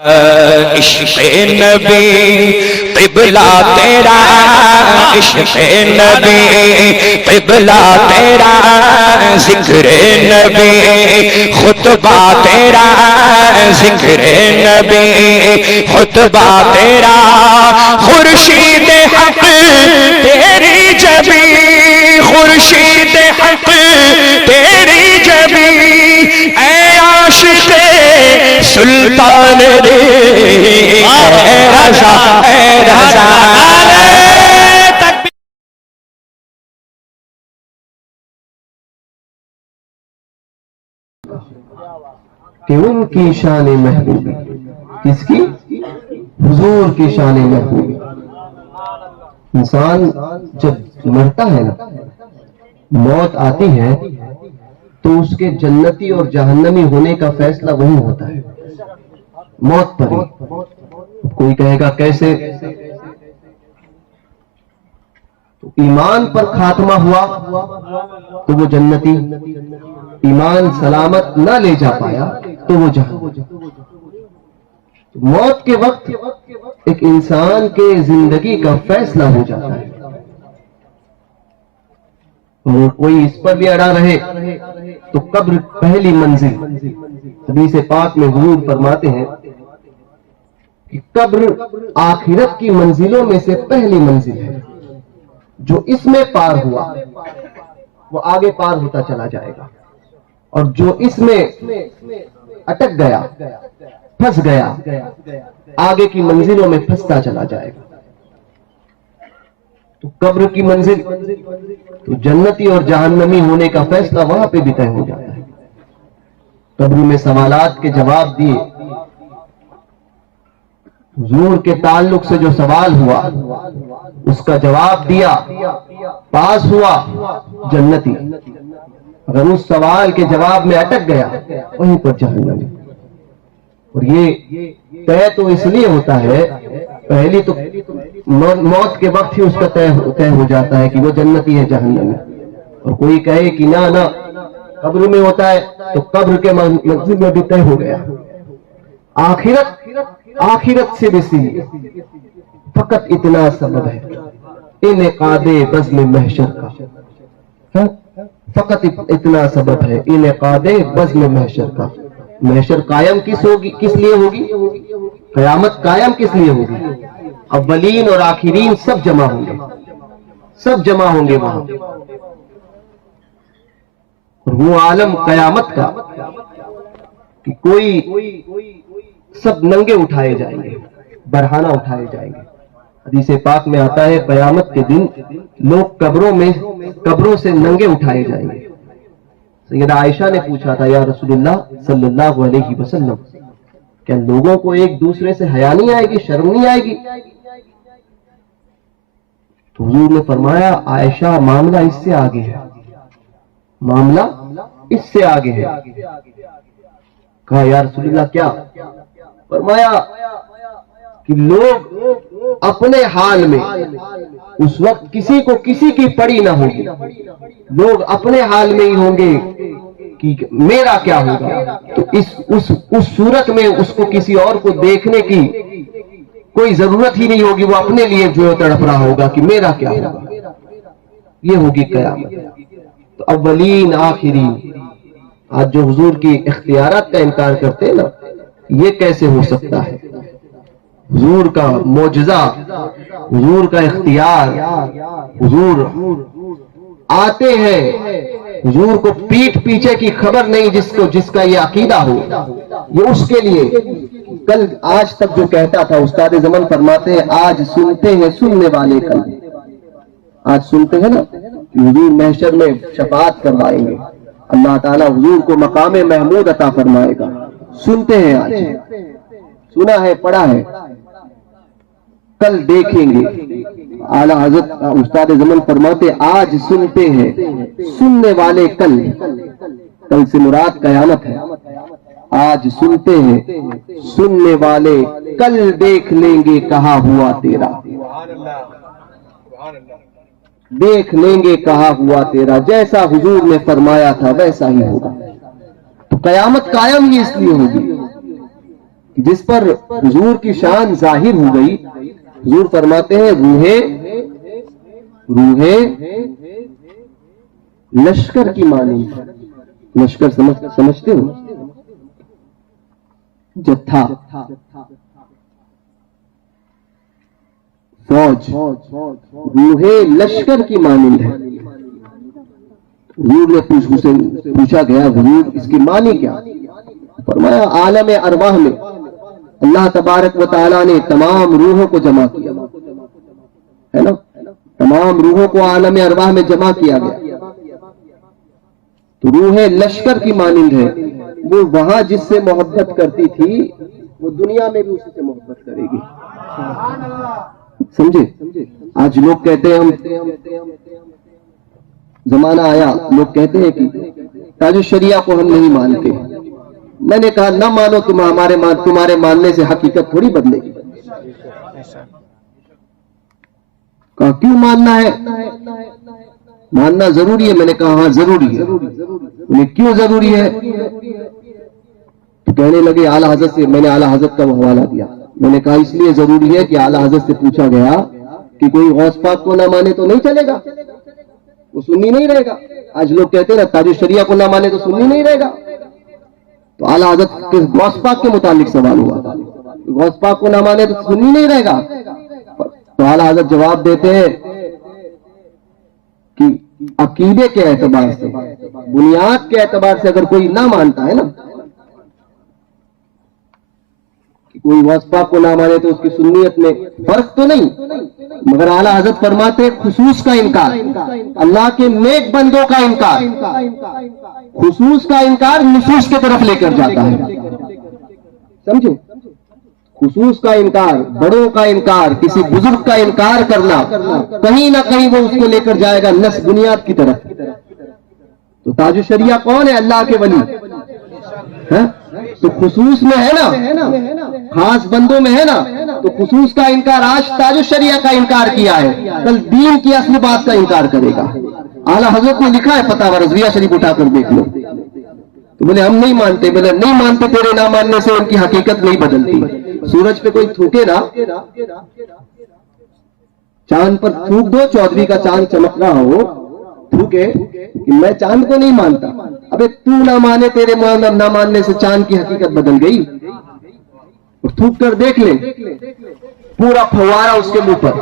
इश्क़ नबी क़िबला तेरा, इश्क़ नबी क़िबला तेरा, ज़िक्र नबी खुतबा तेरा, ज़िक्र नबी खुतबा तेरा, खुर्शीद हक़ तेरी जबी, खुर्शीद हक़ तेरी जबी, ऐ आशिक़ सुल्तान रे, ऐ रज़ा, ऐ रज़ा। कि उनकी शान महबूबी, किसकी? हुजूर की शान महबूबी। इंसान जब मरता है ना, मौत आती है, तो उसके जन्नती और जहन्नमी होने का फैसला वही होता है, मौत पर ही। कोई कहेगा कैसे? तो ईमान पर खात्मा हुआ तो वो जन्नती, ईमान सलामत ना ले जा पाया तो वो जहन्नमी। मौत के वक्त एक इंसान के जिंदगी का फैसला हो जाता है। और कोई इस पर भी अड़ा रहे तो कब्र पहली मंजिल। हदीस पाक में हुजूर फरमाते हैं कि कब्र आखिरत की मंजिलों में से पहली मंजिल है। जो इसमें पार हुआ वो आगे पार होता चला जाएगा, और जो इसमें अटक गया, फंस गया, आगे की मंजिलों में फंसता चला जाएगा। तो कब्र की मंजिल, तो जन्नती और जहन्नमी होने का फैसला वहां पे भी तय हो जाता है। कब्र में सवालात के जवाब दिए, हुजूर के ताल्लुक से जो सवाल हुआ उसका जवाब दिया, पास हुआ, जन्नती। अगर उस सवाल के जवाब में अटक गया, वहीं पर जहन्नमी। और ये तय तो इसलिए होता है, पहली तो मौत के वक्त ही उसका तय हो जाता है कि वो जन्नती है जहन्नमी। और कोई कहे कि ना ना कब्र में होता है, तो कब्र के मंजिल में भी तय हो गया। आखिरत से भी सीधी, फकत इतना सबब है इनेकादे बज़्म महशर का, फकत इतना सबब है इनेकादे बज़्म महशर का। महशर कायम किस लिए होगी? कयामत कायम किस लिए होगी? अव्वलीन और आखिरीन सब जमा होंगे, सब जमा होंगे वहां। और वो आलम कयामत का कि कोई सब नंगे उठाए जाएंगे, बरहाना उठाए जाएंगे। हदीस पाक में आता है कयामत के दिन लोग कब्रों से नंगे उठाए जाएंगे। सैयदा आयशा ने पूछा था, या रसूलुल्लाह सल्लल्लाहु अलैहि वसल्लम, क्या लोगों को एक दूसरे से हया नहीं आएगी, शर्म नहीं आएगी? तो हुजूर ने फरमाया, आयशा मामला इससे आगे है, मामला इससे आगे है। कहा या रसूलुल्लाह क्या? फरमाया कि लोग अपने हाल में, उस वक्त किसी को किसी की पड़ी ना होगी, लोग अपने हाल में ही होंगे कि मेरा क्या होगा। तो उस सूरत में उसको किसी और को देखने की कोई जरूरत ही नहीं होगी, वो अपने लिए जो तड़प रहा होगा कि मेरा क्या होगा। ये होगी कयामत। तो अव्वलीन आखिरीन, आज जो हुजूर की इख्तियारात का इनकार करते हैं ना, ये कैसे हो सकता है? हुजूर का मोजज़ा, हुजूर का इख्तियार, हुजूर आते हैं, हुजूर को पीठ पीछे की खबर नहीं, जिसका ये अकीदा हो, ये उसके लिए। कल आज तक जो कहता था, उस्ताद ज़मान फरमाते हैं, आज सुनते हैं सुनने वाले कल। आज सुनते हैं ना कि हुजूर महशर में शफाअत करवाएंगे, अल्लाह ताला हुजूर को मकाम महमूद अता फरमाएगा। सुनते हैं, आज सुना है, पढ़ा है, कल देखेंगे। आला हज़रत उस्ताद ज़मान फरमाते, आज सुनते हैं, सुनने वाले कल। कल से मुराद कयामत है। आज सुनते हैं, सुनने वाले कल देख लेंगे कहा हुआ तेरा, देख लेंगे कहा हुआ तेरा। जैसा हुजूर ने फरमाया था वैसा ही होगा। तो कयामत कायम ही इसलिए होगी जिस पर हुजूर की शान जाहिर हो गई। हुजूर फरमाते हैं रूहे लश्कर की मानिंद है। लश्कर समझते हो? जत्था, फौज, रूहे लश्कर की मानिंद है। हुजूर ने पूछा गया, हुजूर इसकी मानी क्या? फरमाया आलम अरवाह में अल्लाह तबारक व तआला ने तमाम रूहों को जमा किया है ना, तमाम रूहों को आलम अरवाह में जमा किया गया। तो रूह लश्कर की मानिंद है। वो वहां जिससे मोहब्बत करती थी वो दुनिया में भी उसी से मोहब्बत करेगी। समझे? आज लोग कहते हैं, हम जमाना आया लोग कहते हैं कि ताजुश शरिया को हम नहीं मानते। मैंने कहा ना मानो, तुम्हारे मानने से हकीकत थोड़ी बदलेगी। कहा क्यों मानना है? मानना जरूरी है। मैंने कहा हाँ जरूरी है। उन्हें क्यों जरूरी है? तो कहने लगे आला हजरत से। मैंने आला हजरत का हवाला दिया। मैंने कहा इसलिए जरूरी है कि आला हजरत से पूछा गया कि कोई गौस पाक को ना माने तो नहीं चलेगा, वो सुन्नी नहीं रहेगा। आज लोग कहते हैं ना ताजुश शरिया को ना माने तो सुन्नी नहीं रहेगा। तो आला हजरत के गौस पाक के मुतालिक सवाल हुआ था, गौस पाक को ना माने तो सुन्नी नहीं रहेगा। तो आला हजरत जवाब देते हैं कि अकीदे के एतबार से, बुनियाद के एतबार से अगर कोई ना मानता है ना कि कोई गौस पाक को ना माने तो उसकी सुन्नियत में फर्क तो नहीं, मगर आला हजरत फरमाते खुसूस का इनकार, अल्लाह के नेक बंदों का इनकार, खुसूस का इनकार नुसूस की तरफ लेकर जाता है। समझे? खुसूस का इनकार, बड़ों का इनकार, किसी बुजुर्ग का इनकार करना कहीं ना कहीं वो उसको लेकर जाएगा नस बुनियाद की तरफ। तो ताजुश शरिया कौन है? अल्लाह के वली है। तो खुसूस में है ना, खास बंदों में है ना। तो खुसूस का इनकार आज ताजुश शरिया का इनकार किया है, कल दीन की असली बात का इनकार करेगा। आला हजरत ने लिखा है फतावा रज़विया शरीफ उठाकर देख लो। तो बोले हम नहीं मानते। बोले नहीं मानते, तेरे ना मानने से उनकी हकीकत नहीं बदलती। सूरज पे कोई थूके ना, चांद पर थूक दो, चौधरी का चांद चमक रहा हो, थूके कि मैं चांद को नहीं मानता। अबे तू ना माने, तेरे ना मानने से चांद की हकीकत बदल गई। और थूक कर देख ले, पूरा फव्वारा उसके मुंह पर,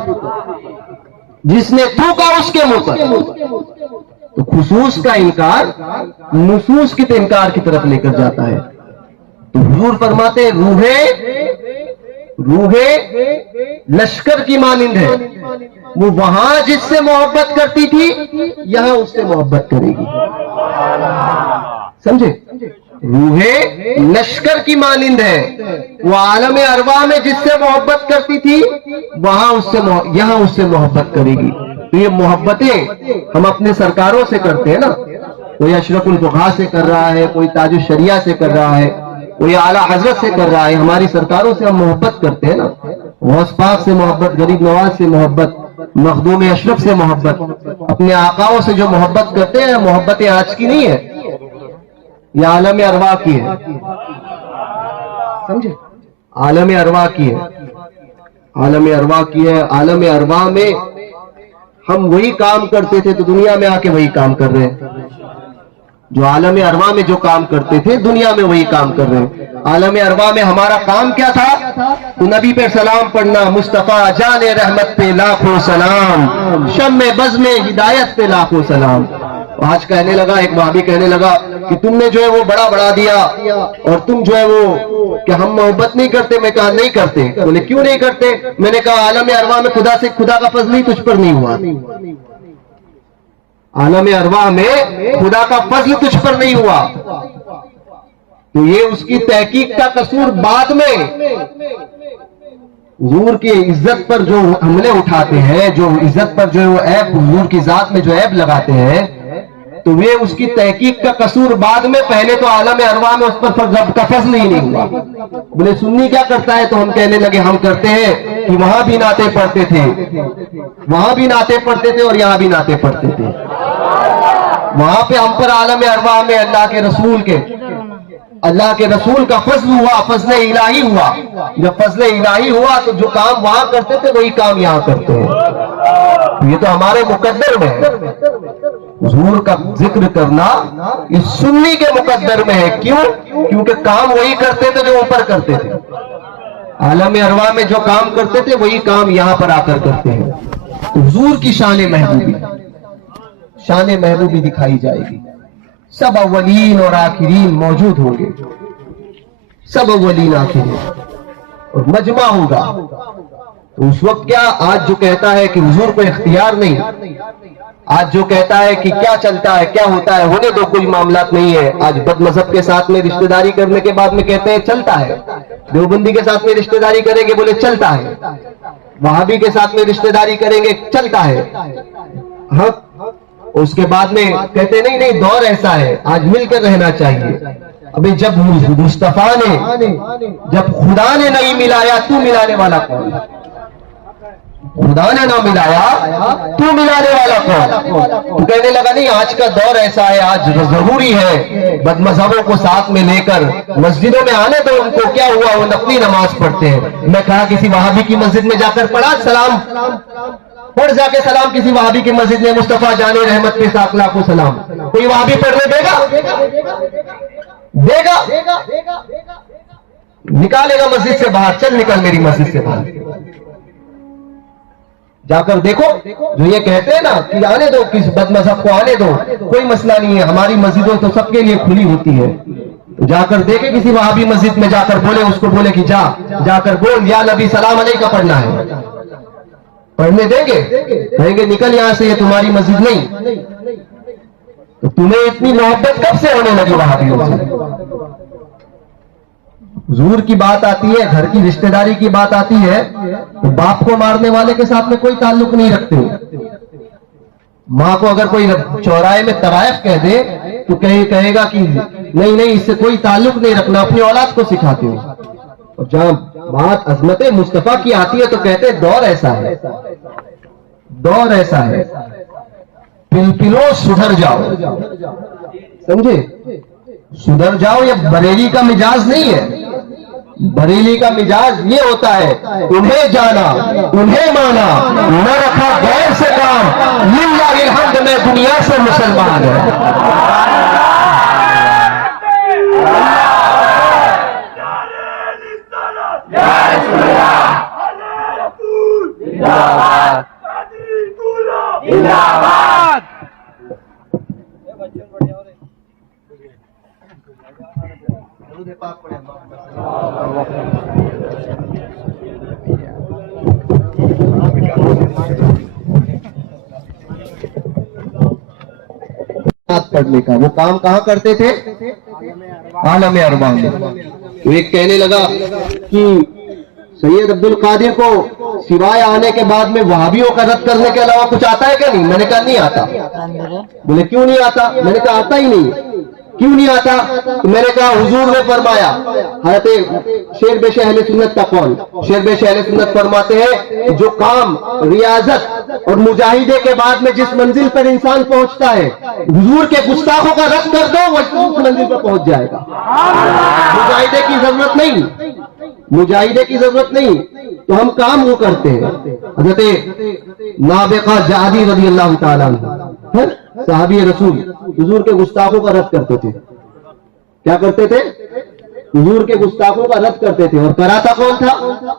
जिसने थूका उसके मुंह पर। तो खुसूस का इनकार नुसूस के इनकार की तरफ लेकर जाता है। तो हुजूर फरमाते रूहे लश्कर की मानिंद है। वो वहां जिससे मोहब्बत करती थी यहां उससे मोहब्बत करेगी। समझे? रूहे लश्कर की मानिंद है। वो आलम अरवा में जिससे मोहब्बत करती थी यहां उससे मोहब्बत करेगी। तो ये मोहब्बतें हम अपने सरकारों से करते हैं ना, कोई अशरफुल फुक़हा से कर रहा है, कोई ताजुश शरिया से कर रहा है, कोई आला हजरत से कर रहा है। हमारी सरकारों से हम मोहब्बत करते हैं ना, गौस पाक से मोहब्बत, गरीब नवाज से मोहब्बत, मखदूम अशरफ से मोहब्बत, अपने आकाओं से जो मोहब्बत करते हैं, मोहब्बतें आज की नहीं है, ये आलम अरवा की है। समझे? आलम अरवा की है, आलम अरवा की है। आलम अरवा में हम वही काम करते थे तो दुनिया में आके वही काम कर रहे हैं। जो आलम अरवा में जो काम करते थे दुनिया में वही काम कर रहे हैं। आलम अरवा में हमारा काम क्या था? तो नबी पे सलाम पढ़ना, मुस्तफा जाने रहमत पे लाखों सलाम, शम्मे बज़ में हिदायत पे लाखों सलाम। आज कहने लगा, एक वहाबी कहने लगा कि तुमने जो है वो बड़ा बढ़ा दिया और तुम जो है वो कि हम मोहब्बत नहीं करते। मैं कहा नहीं करते। बोले क्यों नहीं करते? मैंने कहा आलम अरवा में खुदा का फजल ही तुझ पर नहीं हुआ। आलम अरवा में खुदा का फजल तुझ पर नहीं हुआ। तो ये उसकी तहकीक का कसूर बाद में। हुजूर की इज्जत पर जो हमले उठाते हैं, जो इज्जत पर जो है वो ऐब, हुजूर की जात में जो ऐब लगाते हैं, तो वे उसकी तहकीक का कसूर बाद में। पहले तो आलम अरवा में उस पर रब का फजल ही नहीं हुआ। बोले सुन्नी क्या करता है? तो हम कहने लगे हम करते हैं कि वहां भी नाते पढ़ते थे, वहां भी नाते पढ़ते थे और यहां भी नाते पढ़ते थे। वहां पे हम पर आलम अरवा में अल्लाह के रसूल के अल्लाह के रसूल का फजल हुआ, फजल इलाही हुआ। जब फजल इलाही हुआ तो जो काम वहां करते थे वही काम यहां करते हैं। ये तो हमारे मुकद्दर में है। हुजूर का जिक्र करना इस सुन्नी के मुकद्दर में है। क्यों? क्योंकि काम वही करते थे जो ऊपर करते थे। आलम अरवा में जो काम करते थे वही काम यहां पर आकर करते हैं। तो हुजूर की शान महबूबी दिखाई जाएगी। सब अव्वलीन और आखिरीन मौजूद होंगे, सब अव्वलीन आखिरीन, और मजमा होगा। तो उस वक्त क्या, आज जो कहता है कि हुजूर को इख्तियार नहीं, आज जो कहता है कि क्या चलता है क्या होता है, होने दो, कोई मामलात नहीं है। आज बदमजहब के साथ में रिश्तेदारी करने के बाद में कहते हैं चलता है, देवबंदी के साथ में रिश्तेदारी करेंगे बोले चलता है, वहाबी के साथ में रिश्तेदारी करेंगे चलता है। हाँ, उसके बाद में कहते नहीं नहीं दौर ऐसा है, आज मिलकर रहना चाहिए। अभी जब मुस्तफा ने, जब खुदा ने नहीं मिलाया तू मिलाने वाला कौन? खुदा ने ना मिलाया तू मिलाने वाला कौन? तो कहने लगा नहीं, आज का दौर ऐसा है, आज जरूरी है बदमजहबों को साथ में लेकर मस्जिदों में आने दो उनको। क्या हुआ, वो नफली नमाज पढ़ते हैं। मैं कहा किसी वहाबी की मस्जिद में जाकर पढ़ा, सलाम पढ़ जाके सलाम किसी वहाबी की मस्जिद में, मुस्तफा जाने रहमत के साथ लाखों सलाम। कोई वहाबी पढ़ने देगा? निकालेगा मस्जिद से बाहर, चल निकल मेरी मस्जिद से बाहर। जाकर देखो, जो ये कहते हैं ना कि आने दो किस बदमजहब को आने दो, कोई मसला नहीं है, हमारी मस्जिदों तो सबके लिए खुली होती है। तो जाकर देखे किसी वहाबी मस्जिद में, जाकर बोले उसको, बोले कि जाकर बोल या नबी सलाम अलैका पढ़ना है। पढ़ने देंगे? कहेंगे निकल यहां से, ये तुम्हारी मस्जिद नहीं। तो तुम्हें इतनी मोहब्बत कब से होने लगी वहाबियों से? हुजूर की बात आती है, घर की रिश्तेदारी की बात आती है, तो बाप को मारने वाले के साथ में कोई ताल्लुक नहीं रखते। माँ को अगर कोई चौराहे में तवायफ कह दे तो कहेगा कि नहीं नहीं इससे कोई ताल्लुक नहीं रखना, अपनी औलाद को सिखाते हो। और जहां बात अजमत मुस्तफा की आती है तो कहते दौर ऐसा है, दौर ऐसा है, पिलपिलो सुधर जाओ। समझे? सुधर जाओ, ये बरेली का मिजाज नहीं है। बरेली का मिजाज ये होता है, उन्हें जाना उन्हें माना, न रखा गैर से काम, लिल्लाहिल हम्द में दुनिया से मुसलमान है। पढ़ने का वो काम कहां करते थे? आलम अरवा में। तो एक कहने लगा कि सैयद अब्दुल कादिर को सिवाय आने के बाद में वहाबियों का रद्द करने के अलावा कुछ आता है क्या? नहीं। मैंने कहा नहीं आता। बोले क्यों नहीं आता? मैंने कहा आता ही नहीं। क्यों नहीं आता? तो मैंने कहा हुजूर ने फरमाया, हज़रत शेर बेश अहले सुन्नत का कौल, शेर बेश अहले सुन्नत फरमाते हैं जो काम रियाजत और मुजाहिदे के बाद में जिस मंजिल पर इंसान पहुंचता है, हुजूर के गुस्ताखों का रद्द कर दो, वो उस मंजिल पर पहुंच जाएगा। मुजाहिदे की जरूरत नहीं, मुजाहिदे की जरूरत नहीं, तो हम काम वो करते हैं। हज़रत नाबिगा जादी रज़ी अल्लाह ताला अन्हा सहाबी रसूल हुजूर के गुस्ताखों का रद्द करते थे। क्या करते थे? हुजूर के गुस्ताखों का रद्द करते थे। और कराता कौन था?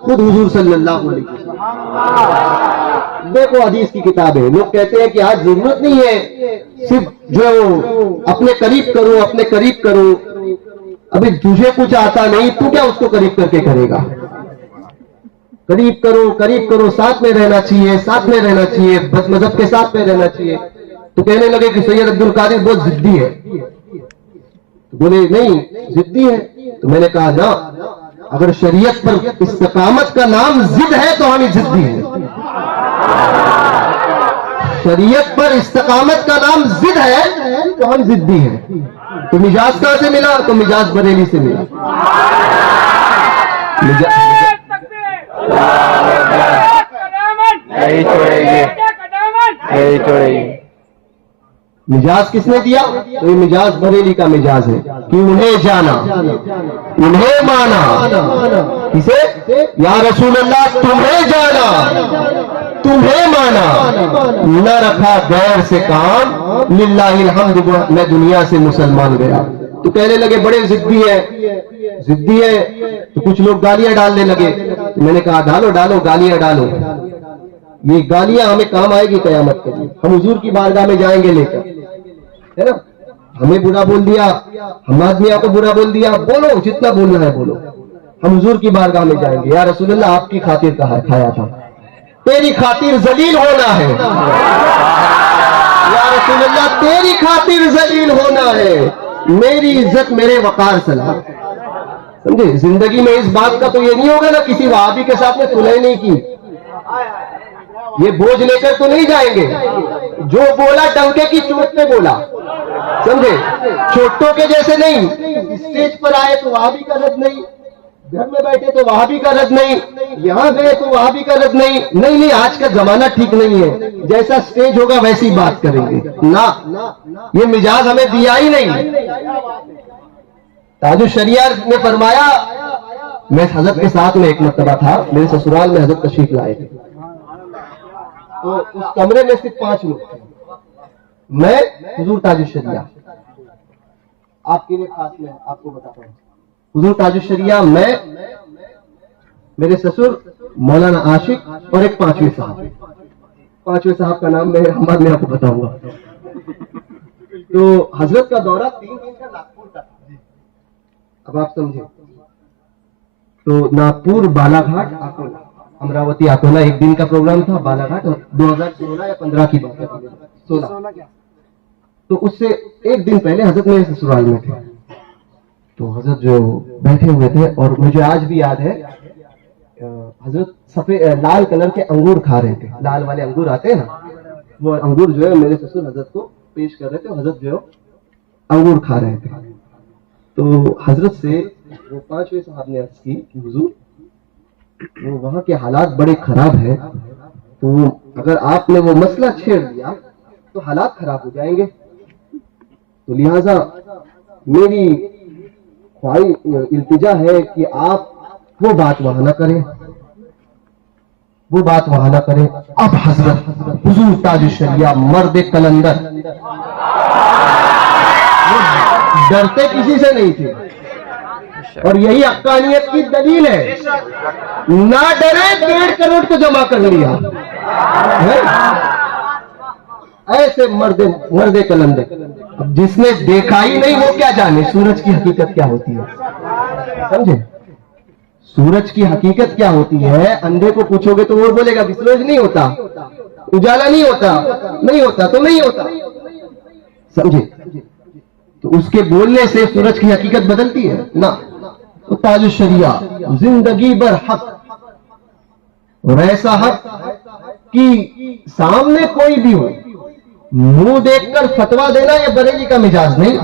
खुद हुजूर सल्लल्लाहु अलैहि वसल्लम। देखो हदीस की किताब है। लोग कहते हैं कि आज जरूरत नहीं है सिर्फ जो अपने करीब करो, अपने करीब करो। अभी तुझे कुछ आता नहीं, तू क्या उसको करीब करके करेगा? करीब करो, करीब करो, साथ में रहना चाहिए, साथ में रहना चाहिए, बदमजहब के साथ में रहना चाहिए। तो कहने लगे कि सैयद अब्दुल कादिर बहुत जिद्दी है। तो बोले नहीं जिद्दी है। तो मैंने कहा ना, अगर शरीयत पर इस्तिकामत का नाम जिद है तो हम जिद्दी हैं। शरीयत पर इस्तिकामत का नाम जिद है तो हम जिद्दी हैं। तो मिजाज कहां से मिला? तो मिजाज बरेली से मिला। नहीं छोड़ेंगे, नहीं छोड़ेंगे। मिजाज किसने दिया? तो ये मिजाज बरेली का मिजाज है कि उन्हें जाना, उन्हें माना। किसे? या रसूल अल्लाह, तुम्हें जाना, तुम्हें माना, न रखा गैर से काम, लिल्लाहिल हम्द, मैं दुनिया से मुसलमान गया। तो कहने लगे बड़े जिद्दी है, जिद्दी है। तो कुछ लोग गालियां डालने लगे। तो मैंने कहा डालो डालो, गालियां डालो, ये गालियां हमें काम आएगी कयामत के दिन। हम हुजूर की बारगाह में जाएंगे लेकर, है ना। हमें बुरा बोल दिया, हम आदमियों को बुरा बोल दिया, बोलो जितना बोलना है बोलो, हम हुजूर की बारगाह में जाएंगे। या रसूलुल्लाह, आपकी खातिर कहा खाया था, तेरी खातिर जलील होना है। या रसूलुल्लाह, तेरी खातिर जलील होना है, मेरी इज्जत मेरे वकार सलाम। समझे? जिंदगी में इस बात का तो ये नहीं होगा ना किसी वहाबी के साथ में सुलह नहीं की, ये बोझ लेकर तो नहीं जाएंगे। जो बोला डंके की चोट पे बोला, समझे? छोटों के जैसे नहीं, स्टेज पर आए तो वहां भी करत नहीं, घर में बैठे तो वहां भी करत नहीं, यहां गए तो वहां भी करत नहीं। नहीं नहीं, आज का जमाना ठीक नहीं है, जैसा स्टेज होगा वैसी बात करेंगे ना, ये मिजाज हमें दिया ही नहीं। ताजुश शरिया ने फरमाया, मैं हजरत के साथ में एक मर्तबा था, मेरे ससुराल में हजरत तशरीफ लाए थे। तो उस कमरे में सिर्फ 5 लोग थे, मैं, हुजूर ताजुश शरिया। आपके लिए खास मैं आपको बताता हूँ, हुजूर ताजुश शरिया, मैं, मेरे ससुर मौलाना आशिक और एक 5वें साहब। 5वें साहब का नाम मैं बाद में आपको बताऊंगा। तो हजरत का दौरा 3 दिन का नागपुर तक। अब आप समझे, तो नागपुर, बालाघाट, अकोला, अमरावती, अकोला, 1 दिन का प्रोग्राम था। बालाघाट 2016 या 15 की बात है, 16। तो उससे 1 दिन पहले हजरत मेरे ससुराल में थे। तो हजरत जो बैठे हुए थे, और मुझे आज भी याद है, हजरत सफेद लाल कलर के अंगूर खा रहे थे। लाल वाले अंगूर आते हैं ना, वो अंगूर जो है मेरे ससुर हजरत को पेश कर रहे थे। हजरत जो अंगूर खा रहे थे। तो हजरत से वो 5वें साहब ने अर्ज की कि हुजूर, वो वहां के हालात बड़े खराब है, तो अगर आपने वो मसला छेड़ दिया तो हालात खराब हो जाएंगे, तो लिहाजा मेरी इल्तिजा है कि आप वो बात वहां ना करें, वो बात वहां ना करें। अब हजरत हुजूर ताजुश शरिया, मर्द कलंदर, डरते किसी से नहीं थे, और यही हक्कानियत की दलील है। ना डरे, 1.5 करोड़ को जमा कर लिया है? ऐसे मर्दे कलंदर। अब जिसने देखा ही नहीं वो क्या जाने सूरज की हकीकत क्या होती है, समझे? सूरज की हकीकत क्या होती है? अंधे को पूछोगे तो वो बोलेगा कि सूरज नहीं होता, उजाला नहीं होता, नहीं होता तो नहीं होता, समझे? तो उसके बोलने से सूरज की हकीकत बदलती है ना। तो ताजुश शरिया, जिंदगी भर हक, और ऐसा हक कि सामने कोई भी हो, मुंह देखकर फतवा देना ये बरेली का मिजाज नहीं।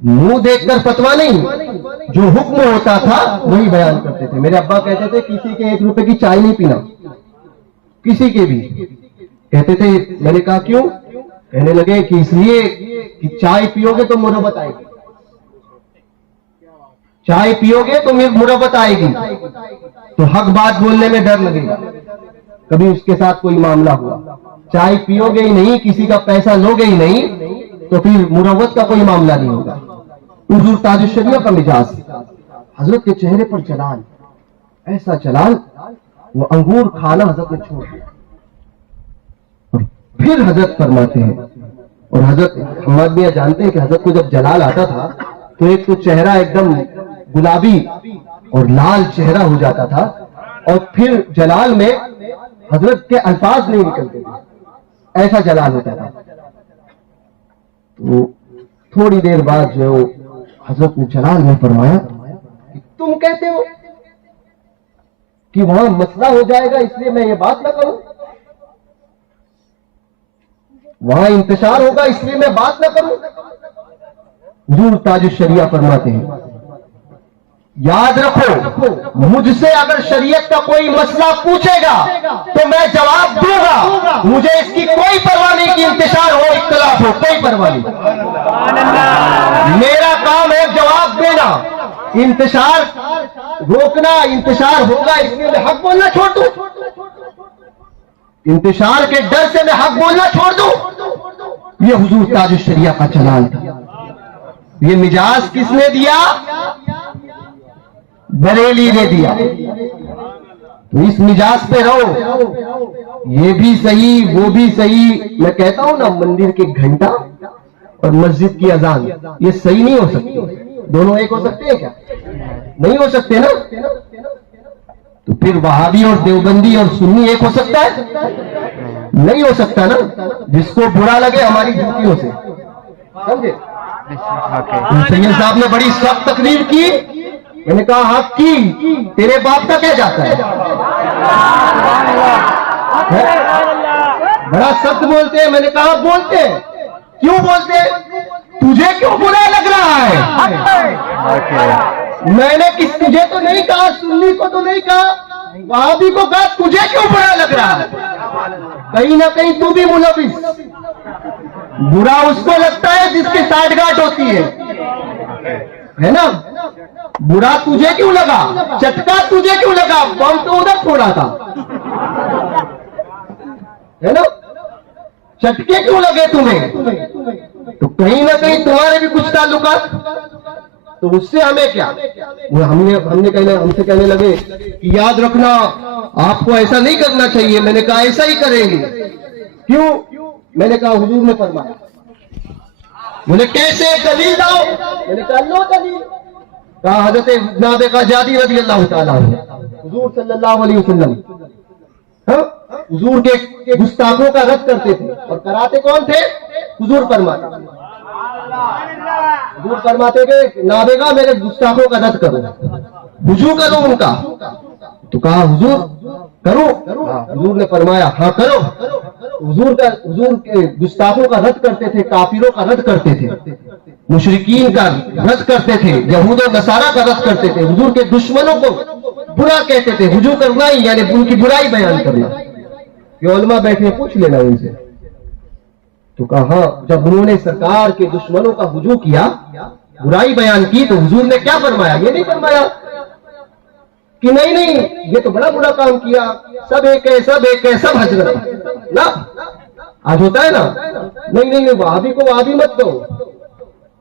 मुंह देखकर फतवा नहीं, जो हुक्म होता था वही बयान करते थे। मेरे अब्बा कहते थे किसी के 1 रुपए की चाय नहीं पीना, किसी के भी। कहते थे, मैंने कहा क्यों? कहने लगे कि इसलिए कि चाय पियोगे तो मुरब्बत आएगी, चाय पियोगे तो मुरब्बत आएगी, तो हक बात बोलने में डर लगेगा। कभी उसके साथ कोई मामला हुआ, चाय पियोगे ही नहीं, किसी का पैसा लोगे ही नहीं, तो फिर मुरव्वत का कोई मामला नहीं होगा। हुजूर ताजुश शरिया का मिजाज, हजरत के चेहरे पर जलाल, ऐसा जलाल, वो अंगूर खाना हजरत ने छोड़ दिया। और फिर हजरत फरमाते हैं, और हजरत हम आदमी जानते हैं कि हजरत को जब जलाल आता था तो एक तो चेहरा एकदम गुलाबी और लाल चेहरा हो जाता था, और फिर जलाल में हजरत के अल्फाज नहीं निकलते थे, ऐसा जलाल होता था। तो थोड़ी देर बाद जो हजरत ने जलाल में फरमाया, तुम कहते हो कि वहां मसला हो जाएगा इसलिए मैं ये बात ना करूं, वहां इंतशार होगा इसलिए मैं बात ना करूं। हुजूर ताजुश शरिया फरमाते हैं, याद रखो, मुझसे अगर शरीयत का कोई मसला पूछेगा तो मैं जवाब दूंगा। मुझे इसकी कोई परवाह नहीं कि इंतशार हो, इख्तिलाफ हो, कोई परवाह नहीं। मेरा काम है जवाब देना, इंतशार रोकना। इंतशार होगा इसलिए मैं हक बोलना छोड़ दूं? इंतशार के डर से मैं हक बोलना छोड़ दूं? ये हुजूर ताजुश शरिया का चलान था। ये मिजाज किसने दिया? बरेली ने दिया। तो इस मिजाज पे रहो, ये भी सही वो भी सही। मैं कहता हूं ना, मंदिर के घंटा और मस्जिद की अजान ये सही नहीं हो सकती। दोनों एक हो सकते हैं क्या? नहीं हो सकते ना। तो फिर वहाबी और देवबंदी और सुन्नी एक हो सकता है? नहीं हो सकता ना। जिसको बुरा लगे हमारी ड्यूटियों से, समझे? सैयद साहब ने बड़ी सख्त तकरीर की। मैंने कहा हाँ की, तेरे बाप का क्या जाता है? बड़ा सख्त बोलते हैं। मैंने कहा बोलते हैं, क्यों बोलते हैं? तुझे क्यों बुरा लग रहा है? मैंने तुझे तो नहीं कहा, सुन्नी को तो नहीं कहा, वहाबी को कहा तुझे क्यों बुरा लग रहा है? कहीं ना कहीं तू भी मुलविस। बुरा उसको लगता है जिसकी साठगांठ होती है ना। बुरा तुझे क्यों लगा? चटका तुझे क्यों लगा? बम तो उधर छोड़ा था, है ना। चटके क्यों लगे तुम्हें? तो कहीं ना कहीं तुम्हारे भी कुछ ताल्लुकात। तो उससे हमें क्या? वो हमसे कहने लगे कि याद रखना आपको ऐसा नहीं करना चाहिए। मैंने कहा ऐसा ही करेंगे। क्यों? मैंने कहा हुजूर ने फरमाया। बोले कैसे? दलील दो। मैंने कहा लो दलील। कहा हजरत नाबिगा जादी रज़ी अल्लाह ताला हुजूर सल्लल्लाहु अलैहि वसल्लम हुजूर के गुस्ताखों का रद्द करते थे। और कराते कौन थे? हुजूर फरमाते। हुजूर फरमाते थे नाबिगा मेरे गुस्ताखों का रद्द करो, वुजू करो उनका। तो कहा हुजूर करो। हुजूर ने फरमाया हाँ करो। हुजूर के गुस्ताखों का रद्द करते थे, काफिरों का रद्द करते थे, मुशरिकीन का रद्द करते थे, यहूद और नसारा का रद्द करते थे, हुजूर के दुश्मनों को बुरा कहते थे। हुजू करना ही यानी उनकी बुराई बयान करना। ये उलमा बैठे, पूछ लेना उनसे। तो कहा जब उन्होंने सरकार के दुश्मनों का हुजू किया, बुराई बयान की, तो हुजूर ने क्या फरमाया? ये नहीं फरमाया कि नहीं ये तो बड़ा बुरा काम किया, सब एक है, सब एक है, सब हजरत ना। आज होता है ना, नहीं वहाबी को वहाबी मत दो।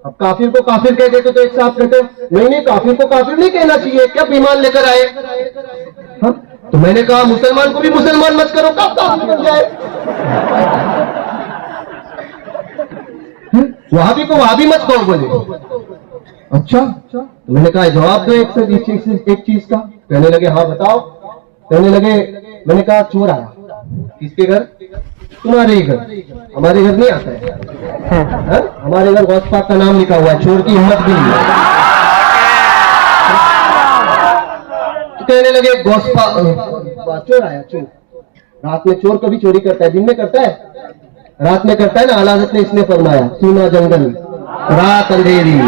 अब काफिर को काफिर कह देते तो एक साथ कहते नहीं काफिर को काफिर नहीं कहना चाहिए, क्या ईमान लेकर आए। हाँ? तो मैंने कहा मुसलमान को भी मुसलमान मत करो, कब काफिर बन जाए। वहाबी को वहाबी मत कहो। बोले अच्छा। तो मैंने कहा जवाब दो एक चीज का। कहने लगे हाँ बताओ। कहने लगे, मैंने कहा चोर आया। किसके घर? तुम्हारे घर। हमारे घर नहीं आता है। हमारे घर गौस पाक का नाम लिखा हुआ है, चोर की हिम्मत भी नहीं है। तो कहने लगे गौस पाक चोर आया। चोर रात में, चोर कभी चोरी करता है? दिन में करता है? रात में करता है ना। आला हज़रत ने इसने फरमाया सूना जंगल रात अंधेरी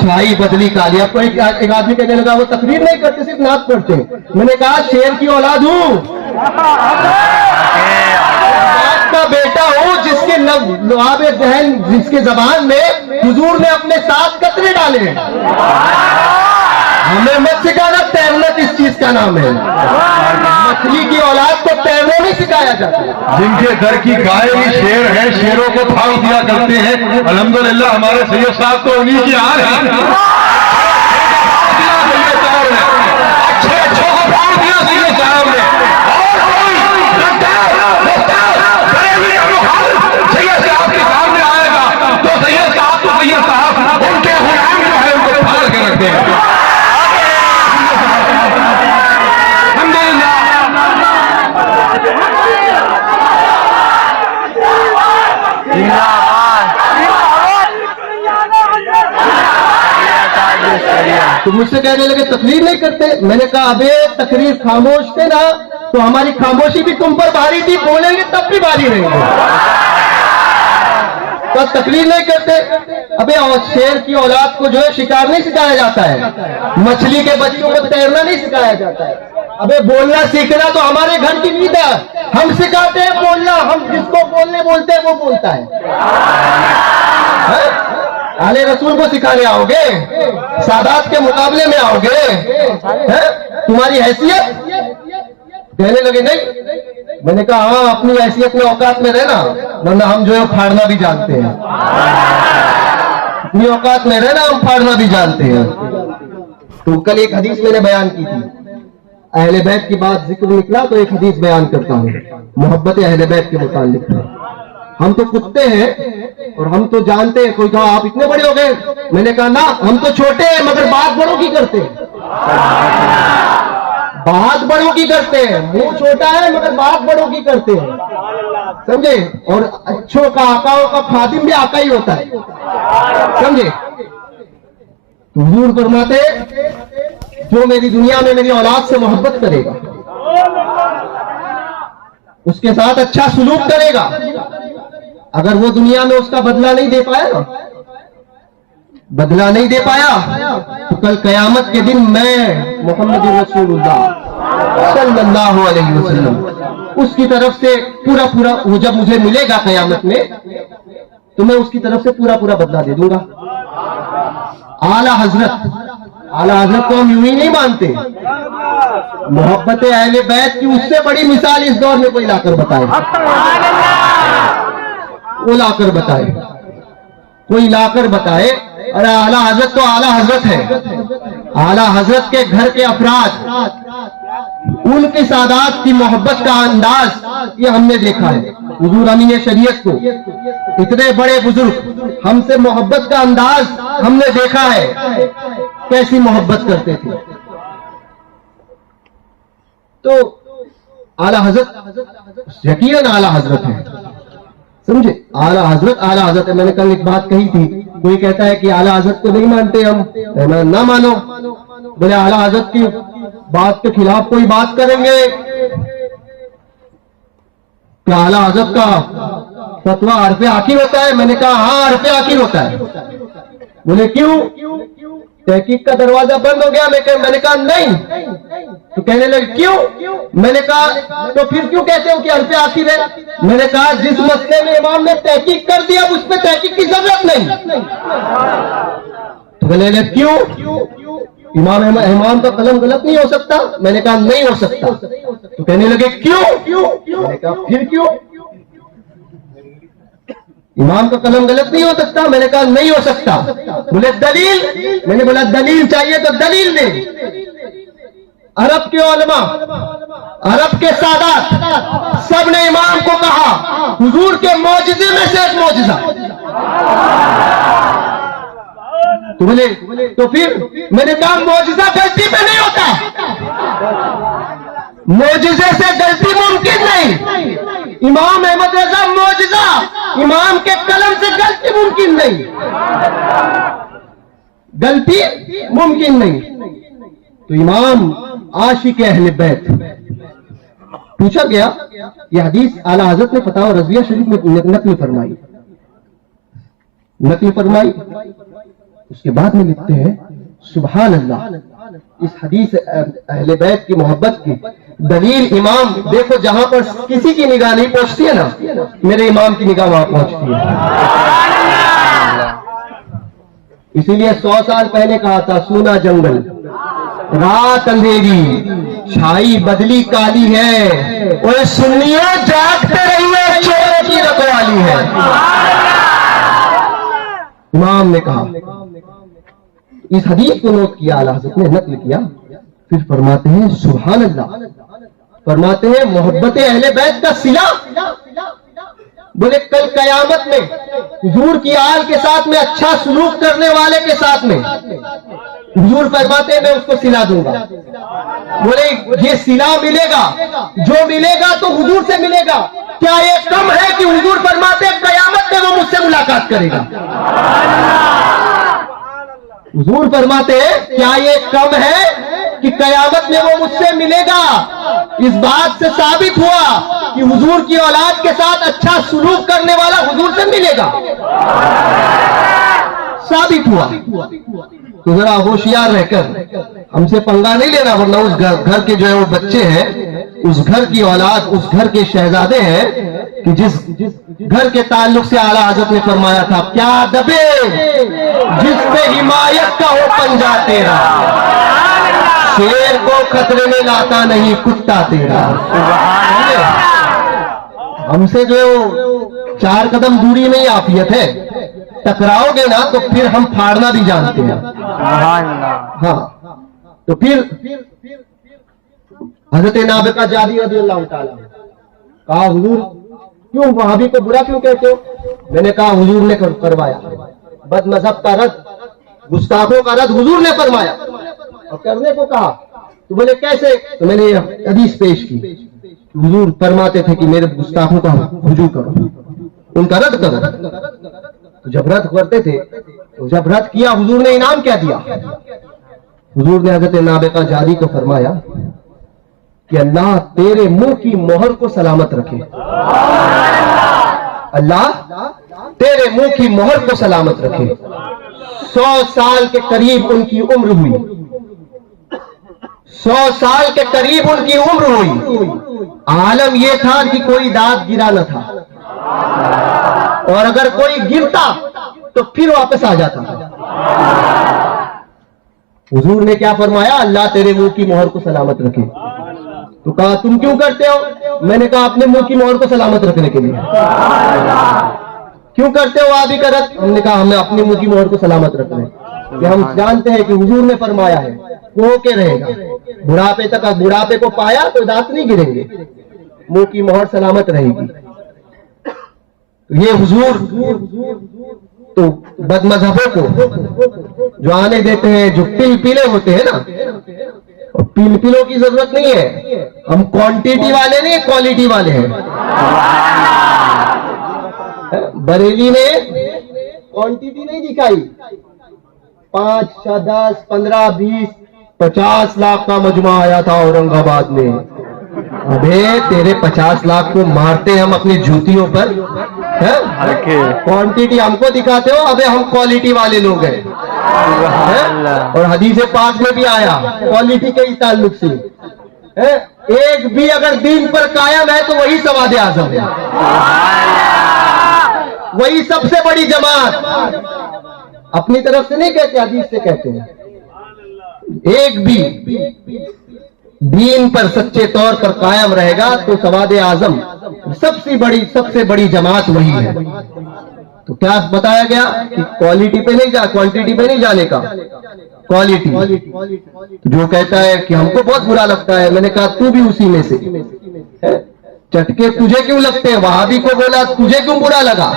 छाई बदली काली। आपको एक आदमी कहने लगा वो तकरीर नहीं करते, सिर्फ नात पढ़ते। मैंने कहा शेर की औलाद हूं, बाप का बेटा हूं, जिसके लुआब दहन, जिसके जबान में हुजूर ने अपने 7 कतरे डाले। हमें मत सिखाना तैरना किस चीज का नाम है। मछली की औलाद को तैरना नहीं सिखाया जाता। जिनके दर की गाय ही शेर है, शेरों को फाड़ दिया करते हैं। अल्हम्दुलिल्लाह हमारे सैयद साहब तो उन्हीं की हार है। अच्छे को फाड़ दिया सैयद साहब ने। सैयद साहब के सामने आएगा तो सैयद साहब उनके गुलाम जो है उनको फाड़ के रखते हैं। तो मुझसे कहने लगे तकरीर नहीं करते। मैंने कहा अबे तकरीर खामोश थे ना, तो हमारी खामोशी भी तुम पर भारी थी, बोलेंगे तब भी भारी रहेंगे। तो तकलीफ नहीं करते। अबे और शेर की औलाद को जो है शिकार नहीं सिखाया जाता है, मछली के बच्चों को तैरना नहीं सिखाया जाता है। अबे बोलना सीखना तो हमारे घर की नींद है, हम सिखाते हैं बोलना, हम जिसको बोलने बोलते हैं वो बोलता है। आले रसूल को सिखाने आओगे, सादात के मुकाबले में आओगे, तुम्हारी हैसियत? कहने लगे नहीं। मैंने कहा हाँ, अपनी हैसियत में औकात में रहना, वरना हम जो है फाड़ना भी जानते हैं। अपनी औकात में रहना, हम फाड़ना भी जानते हैं। तो कल एक हदीस मैंने बयान की थी, अहले बैत की बात जिक्र निकला तो एक हदीस बयान करता हूँ मोहब्बत अहले बैत के मुताल्लिक। हम तो कुत्ते हैं और हम तो जानते हैं। कोई कहा आप इतने बड़े हो गए, मैंने कहा ना, हम तो छोटे हैं मगर बात बड़ों की करते हैं। बात बड़ों की करते हैं, मुंह छोटा है मगर बात बड़ों की करते हैं, समझे। और अच्छों का आकाओं का खादिम भी आका ही होता है, समझे। हुजूर फरमाते जो मेरी दुनिया में मेरी औलाद से मोहब्बत करेगा, उसके साथ अच्छा सुलूक करेगा, अगर वो दुनिया में उसका बदला नहीं दे पाया ना, बदला नहीं दे पाया, तो कल कयामत के दिन मैं मोहम्मद रसूलुल्लाह सल्लल्लाहु अलैहि वसल्लम उसकी तरफ से पूरा पूरा, वो जब मुझे मिलेगा कयामत में तो मैं उसकी तरफ से पूरा पूरा बदला दे दूंगा। आला हजरत को हम यूं ही नहीं मानते। मोहब्बत अहले बैत की उससे बड़ी मिसाल इस दौर में कोई लाकर बताए, वो लाकर बताए, कोई लाकर बताए। अरे आला हजरत तो आला हजरत है। आला हजरत के घर के अफराद, उनकी सादात की मोहब्बत का अंदाज ये हमने देखा है। हुजूर अमीन शरीयत को, इतने बड़े बुजुर्ग, हमसे मोहब्बत का अंदाज हमने देखा है, कैसी मोहब्बत करते थे। तो आला हजरत यकीनन आला हजरत है, समझे। आला हजरत है। मैंने कल एक बात कही थी, कोई कहता है कि आला हजरत को नहीं मानते हम, ना मानो। बोले आला हजरत की बात के खिलाफ कोई बात करेंगे, क्या आला हजरत का फतवा हरफे आखिर होता है? मैंने कहा हाँ, हरफे आखिर होता है। बोले क्यों? तहकीक का दरवाजा बंद हो गया। मैंने कहा नहीं। तो कहने लगे क्यों? मैंने कहा तो फिर क्यों कहते हो कि हरफे आखिर है? मैंने कहा जिस मसले में इमाम ने तहकीक कर दिया उस पर तहकीक की जरूरत नहीं। तो कहने लगे क्यों? इमाम का कलम गलत नहीं हो सकता? मैंने कहा नहीं हो सकता। तो कहने लगे क्यों? मैंने कहा फिर क्यों? इमाम का कलम गलत नहीं हो सकता? मैंने कहा नहीं हो सकता। बोले दलील? मैंने बोला दलील चाहिए तो दलील दे। अरब के उलमा, अरब के सादात, सब ने इमाम को कहा हुजूर के मौजिजे में से एक मौजिजा। तो बोले तो फिर? मैंने कहा मौजिजा गलती पे नहीं होता, मौजिजे से गलती मुमकिन नहीं। इमाम अहमद रजा मौजिजा, इमाम के कलम से गलती मुमकिन नहीं, गलती मुमकिन नहीं। तो इमाम आशिक अहले बैत। पूछा गया, यह हदीस आला हजरत ने फतावा रज़विया शरीफ में नकल फरमाई। उसके बाद में लिखते हैं सुभान अल्लाह, इस हदीस अहले बैत की मोहब्बत की दलील इमाम, देखो जहां पर किसी की निगाह नहीं पहुंचती है ना, मेरे इमाम की निगाह वहां पहुंचती है। इसीलिए 100 साल पहले कहा था, सूना जंगल, रात अंधेरी, छाई बदली काली है, और सुन्नियों जागते रहिए, चोर की रखवाली है। इमाम ने कहा। इस हदीस को नोट किया, आला हज़रत ने नकल किया, फिर फरमाते हैं सुभान अल्लाह, फरमाते हैं मोहब्बत अहले बैत का सिला। बोले कल कयामत में हुजूर की आल के साथ में अच्छा सलूक करने वाले के साथ में हुजूर फरमाते हैं मैं उसको सिला दूंगा। बोले ये सिला मिलेगा, जो मिलेगा तो हुजूर से मिलेगा। क्या ये कम है कि हुजूर फरमाते हैं कयामत में वो मुझसे मुलाकात करेगा? हुजूर फरमाते हैं क्या ये कम है कि कयामत में वो मुझसे मिलेगा? इस बात से साबित हुआ कि हुजूर की औलाद के साथ अच्छा सलूक करने वाला हुजूर से मिलेगा। साबित हुआ। तो जरा होशियार रहकर हमसे पंगा नहीं लेना, वरना उस घर के जो है वो बच्चे हैं, उस घर की औलाद, उस घर के शहजादे हैं कि जिस घर के ताल्लुक से आला हजरत ने फरमाया था, क्या दबे जिस पे हिमायत का हो पंजा तेरा, शेर को खतरे में लाता नहीं कुत्ता तेरा। हमसे जो है वो 4 कदम दूरी में ही आफियत है, टकराओगे ना तो फिर हम फाड़ना भी जानते हैं। हाँ, तो फिर हजरत नाबिका जादी रज़ियल्लाहु ताला कहा, हुजूर क्यों वहाबी को बुरा क्यों कहते हो? मैंने कहा हुजूर ने करवाया, बदमज़हब का रद्द, गुस्ताखों का रद्द हुजूर ने फरमाया और करने को कहा। तो बोले कैसे? तो मैंने हदीस पेश की, हुजूर फरमाते थे कि मेरे गुस्ताखों का हुजूर करो, उनका रद्द करो। तो जब रद्द करते थे, तो जब रद्द किया हुजूर ने इनाम क्या दिया? हुजूर ने हजरत नाबिका जादी को फरमाया कि अल्लाह तेरे मुंह की मोहर को सलामत रखे, अल्लाह तेरे मुंह की मोहर को सलामत रखे। 100 साल के करीब उनकी उम्र हुई, 100 साल के करीब उनकी उम्र हुई। आलम यह था कि कोई दांत गिरा न था, और अगर कोई गिरता तो फिर वापस आ जाता। हुजूर ने क्या फरमाया? अल्लाह तेरे मुंह की मोहर को सलामत रखे। तो कहा तुम क्यों करते हो? मैंने कहा अपने मुंह की मोहर को सलामत रखने के लिए। क्यों करते हो आप ही करत? हमने कहा हमें अपने मुंह की मोहर को सलामत रखना है, कि हम जानते हैं कि हुजूर ने फरमाया है वो के रहेगा, बुढ़ापे तक, बुढ़ापे को पाया तो दांत नहीं गिरेंगे, मुंह की मोहर सलामत रहेगी। ये हुजूर तो बदमज़हबों को जो आने देते हैं, जो पिलपिले होते हैं ना, और पिलपिलों की जरूरत नहीं है, हम क्वांटिटी वाले नहीं, क्वालिटी वाले हैं। बरेली ने क्वांटिटी नहीं दिखाई, 5, 10, 15, 20, 50 लाख का मजमा आया था औरंगाबाद में। अबे तेरे 50 लाख को मारते हम अपनी जूतियों पर, क्वांटिटी हमको दिखाते हो, अबे हम क्वालिटी वाले लोग हैं। और हदीस पाक में भी आया क्वालिटी के ही ताल्लुक से, एक भी अगर दीन पर कायम है तो वही सवाद आजम है, वही सबसे बड़ी जमात। अपनी तरफ से नहीं कहते, हदीस से कहते हैं। एक भी दीन पर सच्चे तौर पर कायम रहेगा तो सवाद आजम, सबसे बड़ी जमात वही है। तो क्या बताया गया कि क्वालिटी पे नहीं क्वांटिटी पे नहीं जाने का, क्वालिटी। जो कहता है कि हमको बहुत बुरा लगता है, मैंने कहा तू भी उसी में से है। चटके तुझे क्यों लगते हैं? वहाबी को बोला तुझे क्यों बुरा लगा?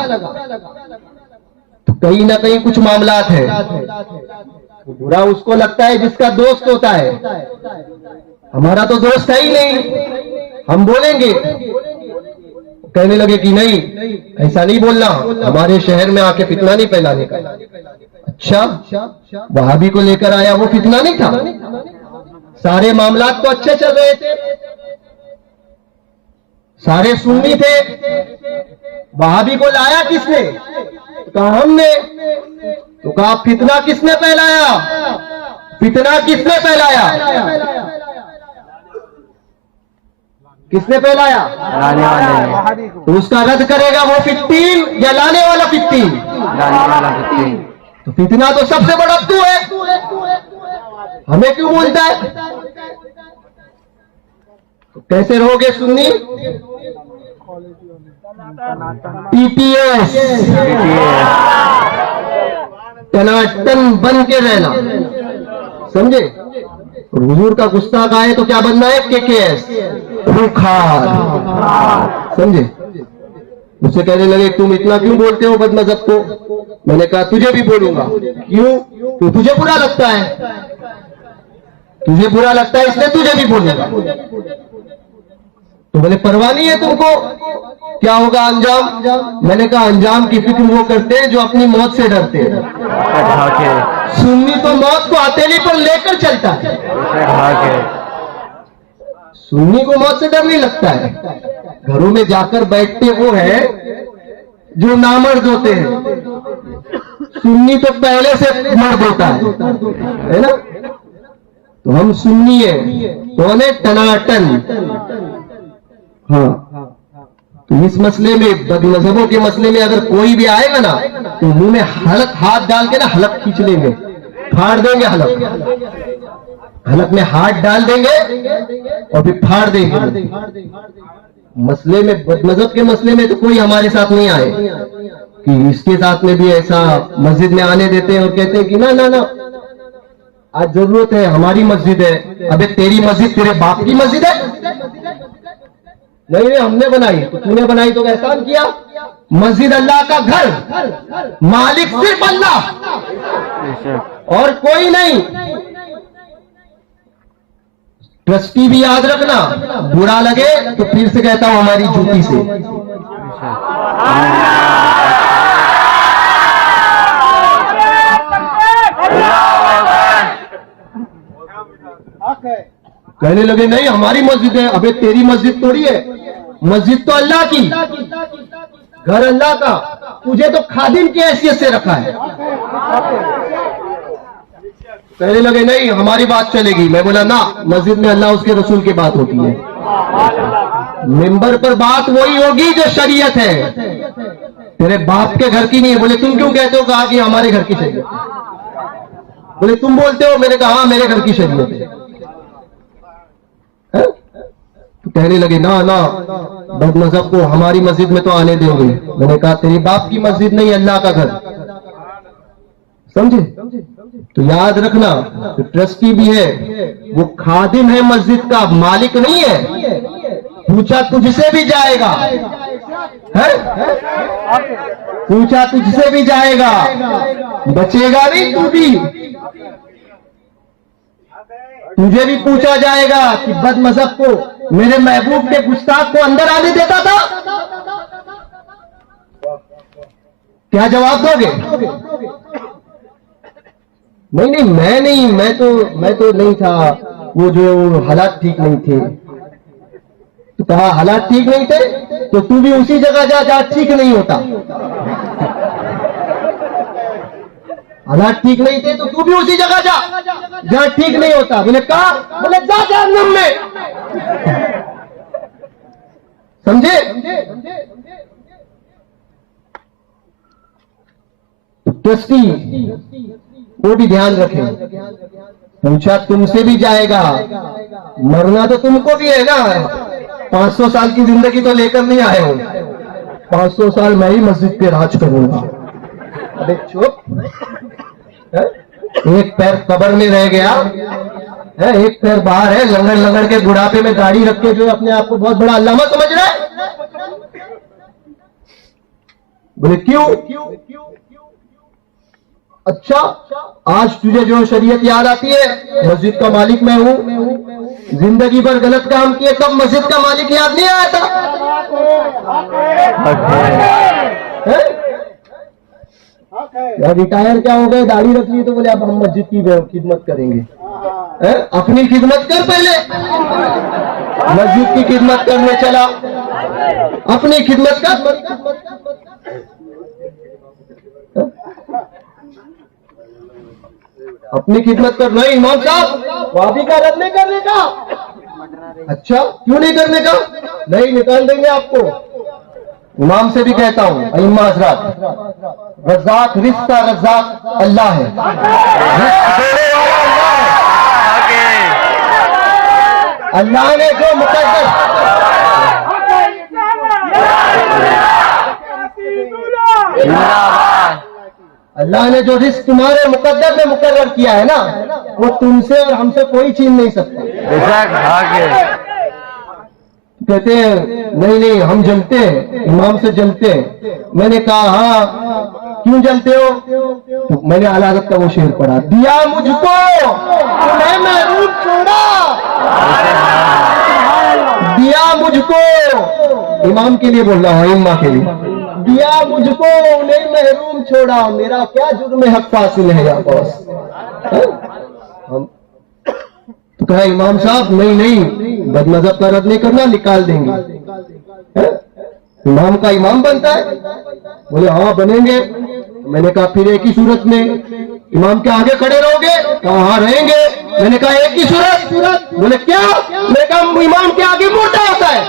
तो कहीं ना कहीं कुछ मामलात है। बुरा उसको लगता है जिसका दोस्त होता है, हमारा तो दोस्त है ही नहीं। हम बोलेंगे, कहने लगे कि नहीं ऐसा नहीं बोलना, हमारे शहर में आके फितना नहीं फैलाने का। अच्छा, वहाबी को लेकर आया, वो फितना नहीं था? सारे मामलात तो अच्छे चल रहे थे, सारे सुन्नी थे। वहाबी को लाया किसने? कहा हमने। तो कहा फितना किसने फैलाया? फितना किसने फैलाया? किसने फैलाया? लाने वाले। तो उसका रद्द करेगा वो फित्तीन या लाने वाला फित्तीन? लाने वाला फित्तीन। तो फितना तो सबसे बड़ा तू है, हमें क्यों बोलता है? तो कैसे रहोगे सुन्नी? टीपीएस टनाटन बन के रहना, समझे? और हुजूर का गुस्ताख आए तो क्या बनना है? केकेएस, खूंखार, समझे? मुझसे कहने लगे तुम इतना क्यों बोलते हो बदमज़हब को? मैंने कहा तुझे भी बोलूंगा। क्यों? तो तुझे बुरा लगता है, तुझे बुरा लगता है इसलिए तुझे भी बोलूंगा। तो बोले परवाह नहीं है तुमको, क्या होगा अंजाम? मैंने कहा अंजाम की फिक्र वो करते हैं जो अपनी मौत से डरते हैं। सुन्नी तो मौत को हथेली पर लेकर चलता है, सुन्नी को मौत से डर नहीं लगता है। घरों में जाकर बैठते वो है जो नामर्द होते हैं, सुन्नी तो पहले से मर देता है ना। तो हम सुन्नी है, कौन है? टनाटन। हाँ, तो इस मसले में, बदमज़हबों के मसले में अगर कोई भी आएगा ना तो मुंह में हलक हाथ डाल के ना हलक खींच लेंगे, फाड़ देंगे हलक में हाथ डाल देंगे और फिर फाड़ देंगे। मसले में, बदमज़हब के मसले में तो कोई हमारे साथ नहीं आए कि इसके साथ में भी ऐसा मस्जिद में आने देते हैं और कहते हैं कि ना ना ना, आज जरूरत है, हमारी मस्जिद है। अबे तेरी मस्जिद तेरे बाप की मस्जिद है? नहीं, हमने बनाई। तो तूने बनाई तो एहसान किया। मस्जिद अल्लाह का घर, मालिक सिर्फ अल्लाह और कोई नहीं। ट्रस्टी भी याद रखना, बुरा लगे तो फिर से कहता हूं हमारी जूती से। कहने लगे नहीं हमारी मस्जिद है। अबे तेरी मस्जिद थोड़ी है, मस्जिद तो अल्लाह की, घर अल्लाह का, तुझे तो खादिम की हैसियत से रखा है। कहने लगे नहीं हमारी बात चलेगी। मैं बोला ना, मस्जिद में अल्लाह उसके रसूल की बात होती है, मिंबर पर बात वही होगी जो शरीयत है, तेरे बाप के घर की नहीं है। बोले तुम क्यों कहते हो? कहा कि हमारे घर की शरीयत है। बोले तुम बोलते हो? मैंने कहा हाँ मेरे घर की शरीयत है। तो कहने लगे ना ना, बदमज़हब को हमारी मस्जिद में तो आने देंगे। मैंने कहा तेरी बाप की मस्जिद नहीं, अल्लाह का घर, समझे? तो याद रखना, तो ट्रस्टी भी है, वो खादिम है मस्जिद का, मालिक नहीं है। पूछा तुझसे भी जाएगा है? पूछा तुझसे भी जाएगा, बचेगा नहीं तू भी। तुझे भी पूछा जाएगा कि बदमज़हब को, मेरे महबूब के गुस्ताख को अंदर आने देता था? क्या जवाब दोगे? नहीं, मैं तो नहीं था, वो जो हालात ठीक नहीं थे। तो कहा हालात ठीक नहीं थे तो तू भी उसी जगह जा जहां ठीक नहीं होता। हालात ठीक नहीं थे तो तू भी उसी जगह जा जहां ठीक नहीं होता। बोले कहा? बोले जा जहन्नम में, समझे? ट्रस्टी वो भी ध्यान रखें। पूछा तुमसे भी जाएगा, मरना तो तुमको भी है ना। 500 साल की जिंदगी तो लेकर नहीं आए हो, 500 साल मैं ही मस्जिद पे राज करूंगा। अबे चुप, एक पैर कब्र में रह गया है, एक पैर बाहर है, लंगड़ लंगड़ के बुढ़ापे में गाड़ी रख के जो अपने आप को बहुत बड़ा अल्लामा समझ रहा है। बोले क्यों? अच्छा, आज तुझे जो शरीयत याद आती है, मस्जिद का मालिक मैं हूं, जिंदगी भर गलत काम किए, तब मस्जिद का मालिक याद नहीं आया था? यार रिटायर क्या हो गए, दाढ़ी रख ली तो बोले अब हम मस्जिद की खिदमत करेंगे। अपनी खिदमत कर, पहले मस्जिद की खिदमत करने चला, अपनी खिदमत कर। अपनी खिदमत कर। नहीं इमाम साहब, वादी का रद्द नहीं करने का। अच्छा क्यों नहीं करने का? नहीं, निकाल देंगे आपको। इमाम से भी कहता हूं, अइम्मा हज़रात, रज़्ज़ाक़, रिज़्क़ का रज़्ज़ाक़ अल्लाह है, अल्लाह ने जो मुक़द्दर अल्लाह ने जो रिस्क तुम्हारे मुकद्दर में मुकर्रर किया है ना, वो तुमसे और हमसे कोई छीन नहीं सकता। कहते हैं नहीं हम जलते हैं, इमाम से जलते हैं। मैंने कहा हाँ क्यों जलते हो? तो मैंने आला हज़रत का वो शेर पढ़ा, दिया मुझको तुम्हें महरूम छोड़ा, दिया मुझको, इमाम के लिए बोल रहा हूँ, इम्मा के लिए, दिया मुझको उन्हें महरूम छोड़ा, मेरा क्या जुर्म हक फासिल है या बॉस। हम तो कहा इमाम साहब नहीं, बदमज़हब का रद्द नहीं करना, निकाल देंगे। इमाम का इमाम बनता है? बोले हाँ बनेंगे। मैंने कहा फिर एक ही सूरत में इमाम के आगे खड़े रहोगे? कहाँ रहेंगे? मैंने कहा एक ही सूरत। बोले क्या? मैंने कहा इमाम के आगे मुर्दा होता है।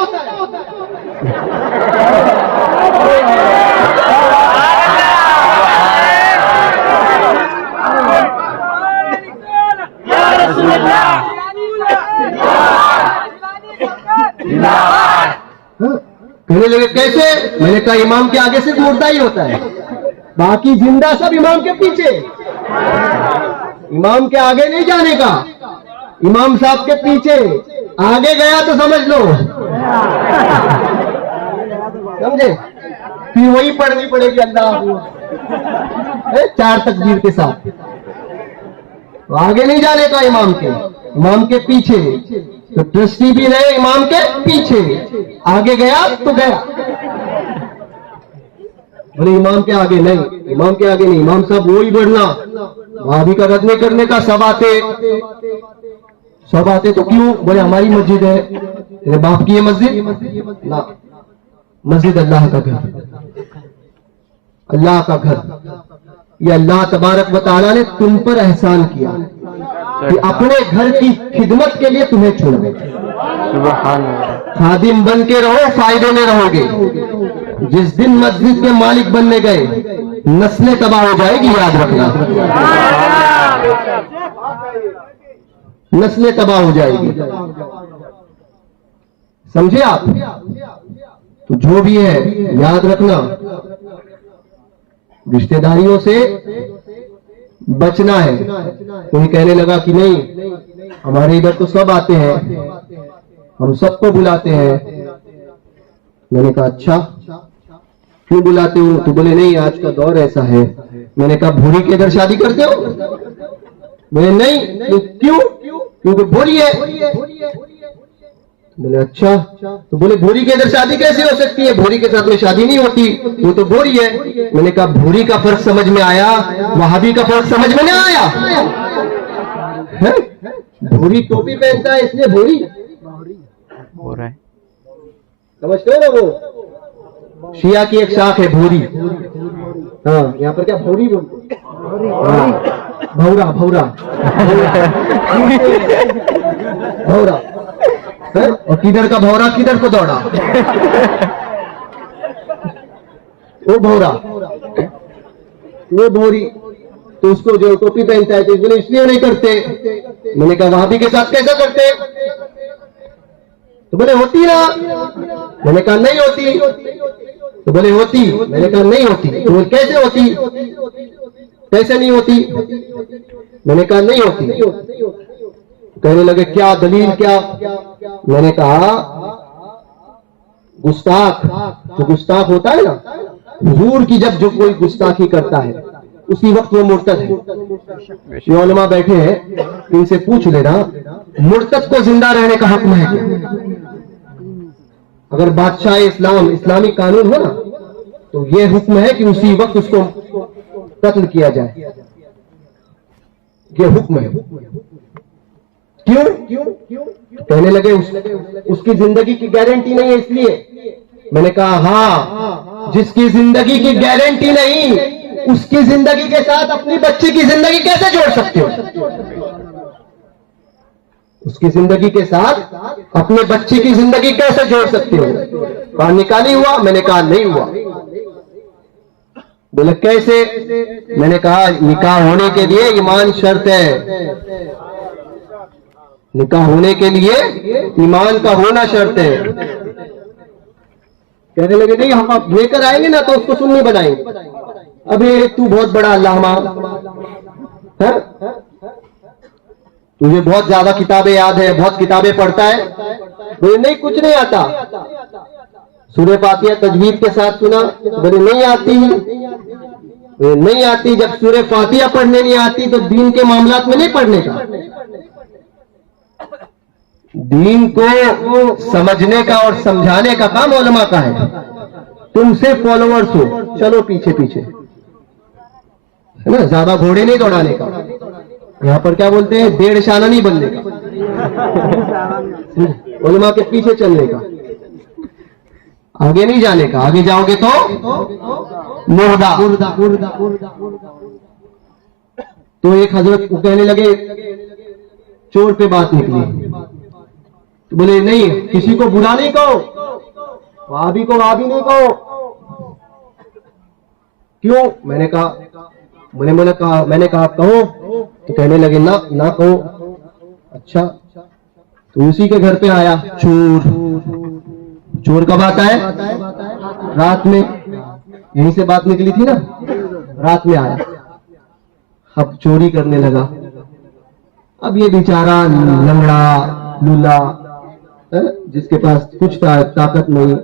कहने लगे कैसे? मैंने कहा इमाम के आगे सिर्फ मुर्दा ही होता है, बाकी जिंदा सब इमाम के पीछे। इमाम के आगे नहीं जाने का, इमाम साहब के पीछे। आगे गया तो समझ लो, समझे? फिर वही पढ़नी पड़ेगी अल्लाह 4 तकबीर के साथ। तो आगे नहीं जाने का इमाम के पीछे। तो ट्रस्टी भी रहे इमाम के पीछे, आगे गया तो गया। बोले इमाम के आगे नहीं, इमाम के आगे नहीं, इमाम साहब वही बढ़ना। भाभी का रद्द नहीं करने का, सब आते तो क्यों? बोले हमारी मस्जिद है। तेरे बाप की है मस्जिद ना, मस्जिद अल्लाह का घर, अल्लाह का घर। ये अल्लाह तबारक व तआला ने तुम पर एहसान किया कि अपने घर की खिदमत के लिए तुम्हें चुना। खादिम बन के रहो, फायदे में रहोगे। जिस दिन मस्जिद के मालिक बनने गए, नस्लें तबाह हो जाएगी, याद रखना। नस्लें तबाह हो जाएगी, समझे आप? तो जो भी है याद रखना, रिश्तेदारियों से बचना है। कोई कहने लगा कि नहीं हमारे इधर तो सब आते हैं, हम सबको बुलाते हैं। मैंने कहा अच्छा क्यों बुलाते हो? तो बोले नहीं आज का दौर ऐसा है। मैंने कहा भूरी के इधर शादी करते हो? बोले नहीं। तो क्यों? क्योंकि भूरी है। बोले अच्छा। तो बोले भूरी के इधर शादी कैसे हो सकती है? भूरी के साथ में शादी नहीं होती, वो तो भूरी है। मैंने कहा भूरी का फर्क समझ में आया, वहाबी का फर्क समझ में नहीं आया है? भूरी टोपी पहनता है इसलिए भूरी हो रहा है, समझते हो ना? वो शिया की एक शाख है भूरी। हाँ, यहाँ पर क्या भूरी बोलते? भौरा भौरा भौरा है? और किधर का भौरा किधर को दौड़ा? वो भौरा, वो भौरी। तो उसको जो टोपी पहनता है तो बोले इसलिए नहीं करते। मैंने कहा वहां भी के साथ कैसा करते? तो बोले होती ना। मैंने कहा नहीं होती। तो बोले होती। मैंने कहा नहीं होती। तो बोले कैसे होती? कैसे नहीं होती? मैंने कहा नहीं होती। कहने लगे क्या दलील क्या? मैंने कहा गुस्ताख, जो गुस्ताख होता है ना, हुजूर की जब जो कोई गुस्ताखी करता है उसी वक्त वो मुर्तद है। ये उलमा बैठे हैं, इनसे पूछ लेना मुर्तद को जिंदा रहने का हुक्म है क्या? अगर बादशाह इस्लाम इस्लामी कानून हो ना तो ये हुक्म है कि उसी वक्त उसको कत्ल किया जाए। ये हुक्म है। क्यों? कहने लगे उसकी जिंदगी की गारंटी नहीं है इसलिए। मैंने कहा हाँ, जिसकी जिंदगी की गारंटी नहीं उसकी जिंदगी के साथ अपनी बच्ची की जिंदगी कैसे जोड़ सकते हो? उसकी जिंदगी के साथ अपने बच्ची की जिंदगी कैसे जोड़ सकते हो? कहा निकाली हुआ? मैंने कहा नहीं हुआ। बोले कैसे? मैंने कहा निकाह होने के लिए ईमान शर्त है। निकाह होने के लिए ईमान का होना शर्त है। कहने लगे नहीं हम अब लेकर आएंगे ना तो उसको सुन्नी बनाएंगे। अबे तू बहुत बड़ा अल्लामा है, तुझे बहुत ज्यादा किताबें याद है, बहुत किताबें पढ़ता है। बोले नहीं कुछ नहीं आता। सूरह फातिहा तजवीद के साथ सुना? बोले नहीं आती। नहीं आती। जब सूरह फातिहा पढ़ने नहीं आती तो दीन के मामलात में नहीं पढ़ने का। दीन को समझने का और समझाने का काम उलमा का है। तुम सिर्फ फॉलोअर्स हो, चलो पीछे पीछे, है ना? ज्यादा घोड़े नहीं दौड़ाने का। यहाँ पर क्या बोलते हैं? डेढ़ शाना नहीं बनने का, उलमा के पीछे चलने का। आगे नहीं जाने का, आगे जाओगे तो मुर्दा। तो एक हजरत को कहने लगे, चोर पे बात निकली, तो बोले नहीं, किसी को बुरा नहीं कहो, वाबी को वाबी नहीं कहो। क्यों? मैंने कहा कहो, तो कहने लगे ना ना कहो। अच्छा, तो उसी के घर पे आया चोर कब आता है? रात में। यहीं से बात निकली थी ना, रात में आया, अब चोरी करने लगा। अब ये बेचारा लंगड़ा लूला, जिसके पास कुछ ताकत नहीं,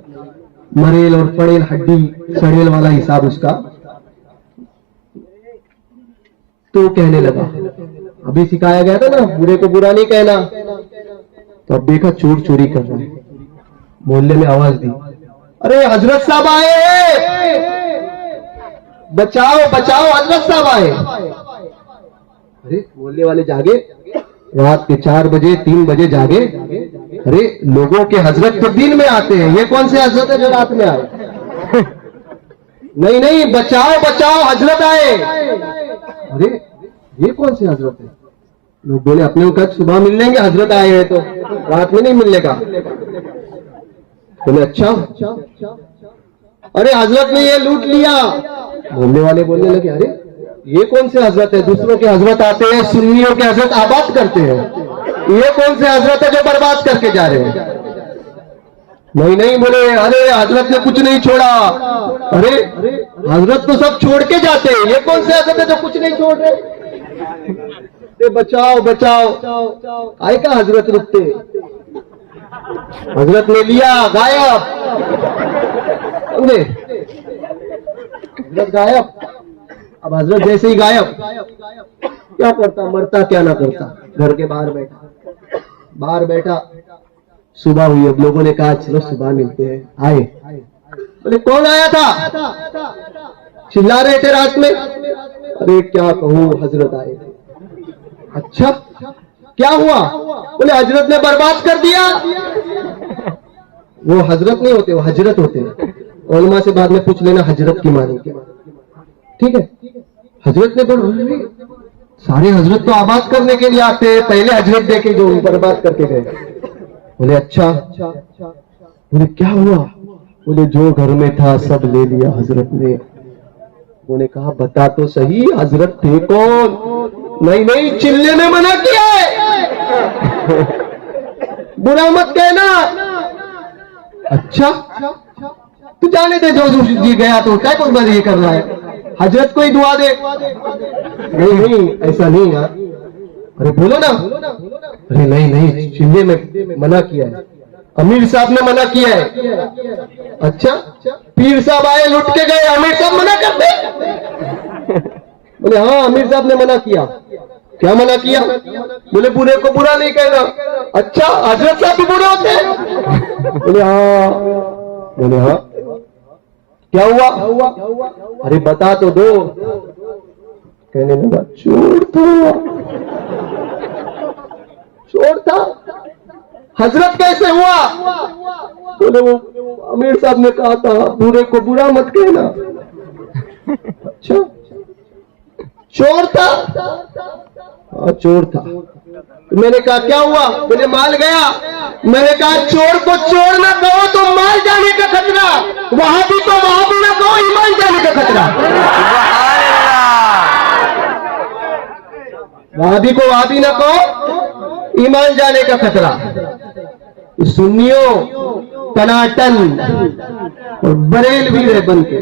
मरेल और पड़ेल हड्डी सड़ेल वाला हिसाब उसका, तो कहने लगा, अभी सिखाया गया था ना बुरे को बुरा नहीं कहना। तो अब देखा चोर चोरी कर रहा है, मोहल्ले में आवाज दी, अरे हजरत साहब आए, बचाओ बचाओ, हजरत साहब आए। अरे मोहल्ले वाले जागे, रात के 4 बजे 3 बजे जागे। अरे लोगों के हजरत तो दिन में आते हैं, ये कौन से हजरत है जो रात में आए? नहीं नहीं, बचाओ बचाओ, हजरत आए। अरे ये कौन से हजरत है? लोग बोले, अपने को कल सुबह मिल लेंगे, हजरत आए हैं तो रात में नहीं मिलने का। बोले अच्छा, अरे हजरत ने ये लूट लिया। बोलने वाले बोलने लगे, अरे ये कौन से हजरत है? दूसरों के हजरत आते हैं, सुन्नियों के हजरत आबाद करते हैं, ये कौन से हजरत है जो बर्बाद करके जा रहे हैं? नहीं नहीं, बोले अरे हजरत ने कुछ नहीं छोड़ा। अरे हजरत तो सब छोड़ के जाते हैं, ये कौन से हजरत है जो कुछ नहीं छोड़ रहे? बचाओ बचाओ, आए का हजरत रुकते, हजरत ने लिया, गायब। समझे? हजरत गायब। अब हजरत जैसे ही गायब, क्या करता? मरता क्या ना करता, घर के बाहर बैठा। सुबह हुई, अब लोगों ने कहा चलो सुबह मिलते हैं। आए, बोले कौन आया था? चिल्ला रहे थे रात में। अरे क्या कहूँ, हजरत आए थे। अच्छा, क्या हुआ? बोले हजरत ने बर्बाद कर दिया। वो हजरत नहीं होते, वो हजरत होते हैं। उलमा से बाद में पूछ लेना हजरत की मानी क्या, ठीक है? हजरत ने बोले, सारे हजरत तो आबाद करने के लिए आते हैं, पहले हजरत देखे जो बर्बाद करके गए। बोले अच्छा। बोले क्या हुआ? बोले जो घर में था सब ले लिया हजरत ने। उन्होंने कहा बता तो सही, हजरत थे कौन? नहीं नहीं, चिल्ले में मना किया है, बुरा मत कहना। अच्छा, तू जाने दे, जो जी गया तो क्या कुछ ये कर रहा है, हजरत को ही दुआ दे। नहीं नहीं, ऐसा नहीं यार। अरे बोलो ना। अरे नहीं नहीं, चिल्ले में मना किया है, अमीर साहब ने मना किया है। अच्छा, पीर साहब आए लुट के गए, अमीर साहब मना कर दे? बोले हाँ, अमीर साहब ने मना किया। क्या मना किया? बोले बुरे को बुरा नहीं कहना। अच्छा, हजरत साहब भी बुरे होते हैं? बोले हाँ। बोले हाँ, क्या हुआ? अरे बता तो दो। कहने लगा चोर था। हजरत कैसे हुआ? बोले वो अमीर साहब ने कहा था बुरे को बुरा मत कहना। अच्छा, चोर था? हाँ चोर था। मैंने कहा क्या हुआ? बोले माल गया। मैंने कहा चोर को चोर ना कहो तो माल जाने का खतरा, वहां भी तो वहां भी ना कहो, ईमान जाने का खतरा। वहां भी को वहां भी ना कहो, ईमान जाने का खतरा। सुन्नियों टनाटन और बरेलवी रहे बन के।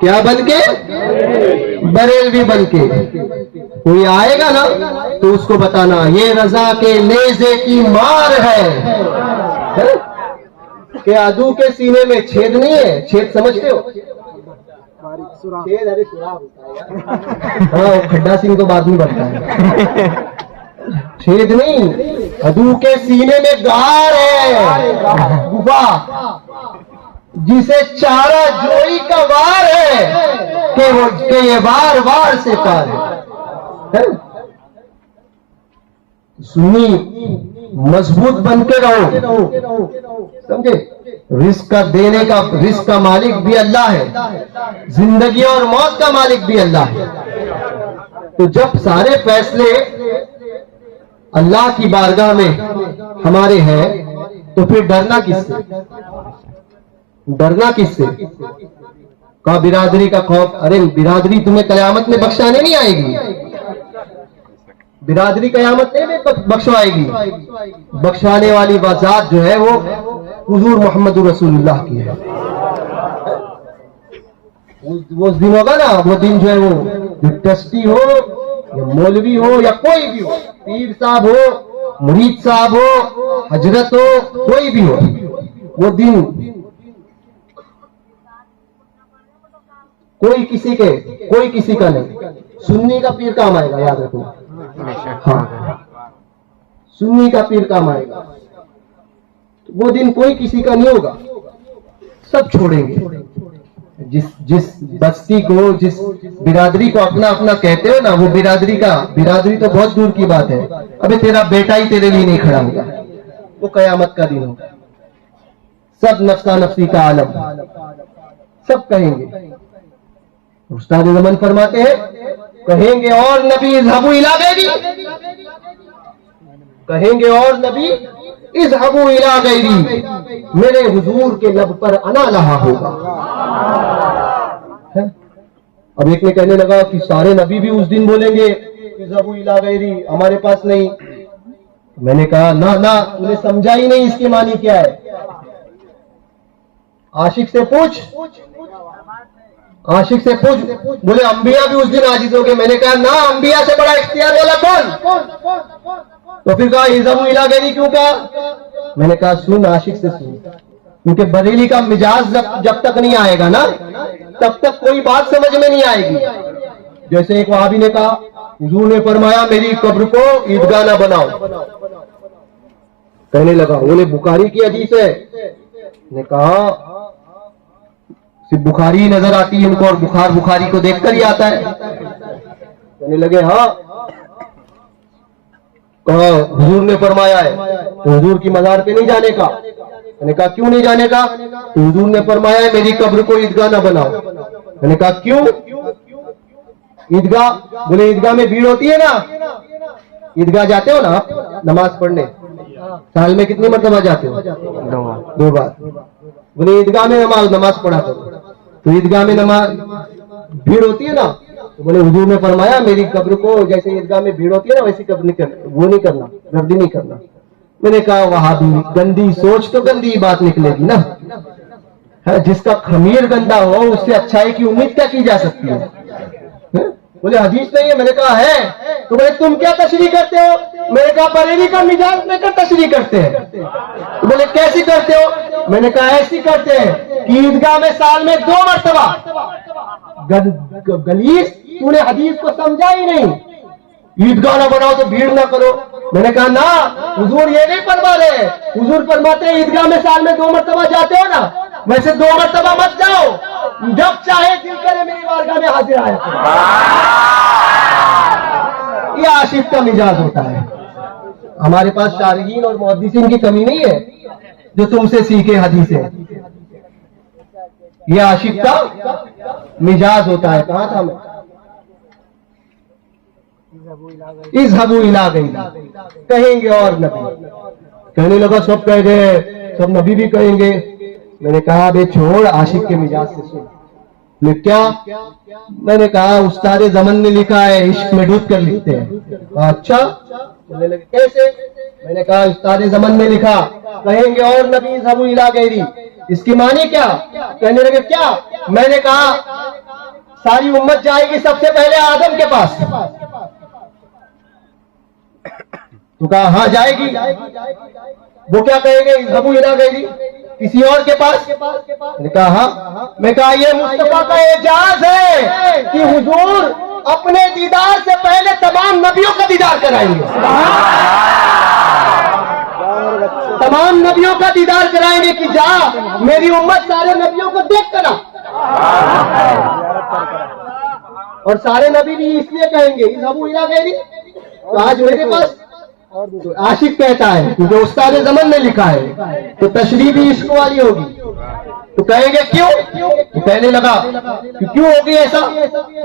क्या बन के? बरेलवी बन के। कोई आएगा ना तो उसको बताना ये रजा के नेज़े की मार है? कि आदू के सीने में छेद नहीं है? छेद समझते हो? छेद, अरे सुराख होता है। हाँ, खड्डा सिंह तो बाद में बढ़ता है, छेद नहीं। अदू के सीने में गार है, गुफा, जिसे चारा जोई का वार है कि ये वार वार से पार है। सुन्नी मजबूत बन के रहो, समझे? रिस्क का देने का, रिस्क का मालिक भी अल्लाह है, जिंदगी और मौत का मालिक भी अल्लाह है। तो जब सारे फैसले अल्लाह की बारगाह में हमारे हैं तो फिर डरना किससे? डरना किससे? का बिरादरी का खौफ। अरे बिरादरी तुम्हें कयामत में बख्शाने नहीं आएगी, बिरादरी कयामत में बख्शवाएगी। बख्शाने वाली बात जो है वो हुजूर मोहम्मद रसूलुल्लाह की है। वो दिन होगा ना, वो दिन जो है वो ट्रस्टी हो या मौलवी हो या कोई भी हो, पीर साहब हो, मुरीद साहब हो, हजरत हो, कोई भी हो, वो दिन कोई किसी का नहीं। सुन्नी का पीर काम आएगा, याद रखना। हाँ, सुन्नी का पीर काम आएगा। वो दिन कोई किसी का नहीं होगा, सब छोड़ेंगे। जिस बस्ती को, जिस बिरादरी को अपना अपना कहते हो ना, वो बिरादरी तो बहुत दूर की बात है। अबे तेरा बेटा ही तेरे लिए नहीं खड़ा होगा, वो कयामत का दिन होगा। सब नफ्सा नफ्सी का आलम, सब कहेंगे। उस्ताद ज़मान फरमाते हैं, कहेंगे और नबी इज़हबू इला गैरी, कहेंगे और नबी इज़हबू इला गैरी, मेरे हुजूर के लब पर अना लहा होगा। अब एक ने कहने लगा कि सारे नबी भी उस दिन बोलेंगे इज़हबू इला गैरी, हमारे पास नहीं। मैंने कहा ना ना, तूने समझा ही नहीं इसकी मानी क्या है। आशिक से पूछ, बोले अंबिया भी उस दिन आजिज हो गए। मैंने कहा ना, अंबिया से बड़ा इख्तियार वाला कौन? तो फिर कहा इज़हबू इला गैरी क्यों कहा? मैंने कहा सुन, आशिक से सुन, क्योंकि बरेली का मिजाज जब तक नहीं आएगा ना, तब तक कोई बात समझ में नहीं आएगी। जैसे एक वहाबी ने कहा, हुजूर ने फरमाया मेरी कब्र को ईदगाह ना बनाओ। कहने लगा बोले बुखारी की हदीस है। ने कहा सिर्फ बुखारी ही नजर आती है इनको, और बुखारी को देखकर ही आता है। कहने लगे हाँ, कहा हुजूर ने फरमाया है, तो हुजूर की मजार पे नहीं जाने का। मैंने कहा क्यों नहीं जाने का? तो हुजूर ने फरमाया है मेरी कब्र को ईदगाह ना बनाओ। मैंने कहा क्यों? ईदगाह, बोले ईदगाह में भीड़ होती है ना। ईदगाह जाते हो ना आप नमाज पढ़ने, साल में कितनी मरतबा जाते हो? 2 बार। बोले ईदगाह में नमाज पढ़ा करो। तो ईदगाह में नमाज भीड़ होती है ना, तो बोले हुजूर ने फरमाया मेरी कब्र को जैसे ईदगाह में भीड़ होती है ना वैसी कब्र नहीं करना, वो नहीं करना, गर्दी नहीं करना। मैंने कहा वहाबी, गंदी सोच तो गंदी बात निकलेगी ना। है, जिसका खमीर गंदा हो उससे अच्छाई की उम्मीद क्या की जा सकती है? बोले हदीस नहीं है। मैंने कहा है। तो बोले तुम क्या तशरीह करते हो? मैंने कहा बरेली का मिजाज लेकर तशरीह करते हैं। तो बोले कैसी करते हो? मैंने कहा ऐसी करते हैं कि ईदगाह में साल में 2 मरतबा। गलीस, तूने हदीस को समझा ही नहीं। ईदगाह ना बनाओ तो भीड़ ना करो। मैंने कहा ना, हुजूर ये नहीं फरमा रहे। हुजूर फरमाते हैं ईदगाह में साल में 2 मरतबा जाते हो ना, वैसे 2 मरतबा मत जाओ, जब चाहे दिल करे मेरी बारगाह में हाजिर आए। ये आशिक का मिजाज होता है। हमारे पास शारगीन और मुहद्दिसीन की कमी नहीं है जो तुमसे सीखे हदीसें। ये आशिक का मिजाज होता है। कहां था मैं? इज़हबू इला गैरी, कहेंगे और नबी। कहने लगा सब कह गए, सब नबी भी कहेंगे। मैंने कहा बे छोड़, आशिक के मिजाज से सुन। ले क्या? मैंने कहा उस्ताद ज़मान ने लिखा है इश्क में डूब कर लिखते हैं। अच्छा, बोलने लगे कैसे? मैंने कहा उस्ताद ज़मान ने लिखा, कहेंगे और नबी इज़हबू इला गैरी, इसकी मानी क्या? कहने लगे क्या? मैंने कहा सारी उम्मत जाएगी सबसे पहले आदम के पास। तो कहा हाँ जाएगी। वो क्या कहेंगे? इज़हबू इला गैरी, किसी और के पास? मैंने कहा हाँ। मैं कहा ये मुस्तफा का एजाज है कि हुजूर अपने दीदार से पहले तमाम नबियों का दीदार कराएंगे। तमाम नबियों का दीदार कराएंगे कि जा मेरी उम्मत सारे नबियों को देख कर आ। और सारे नबी भी इसलिए कहेंगे इज़हबू इला गैरी। तो आज मेरे पास आशिक कहता है क्योंकि उस्ताद ज़मान ने लिखा है, तो तशरीह भी इश्क वाली होगी। तो कहेंगे क्यों? तो कहने लगा कि क्यों होगी ऐसा?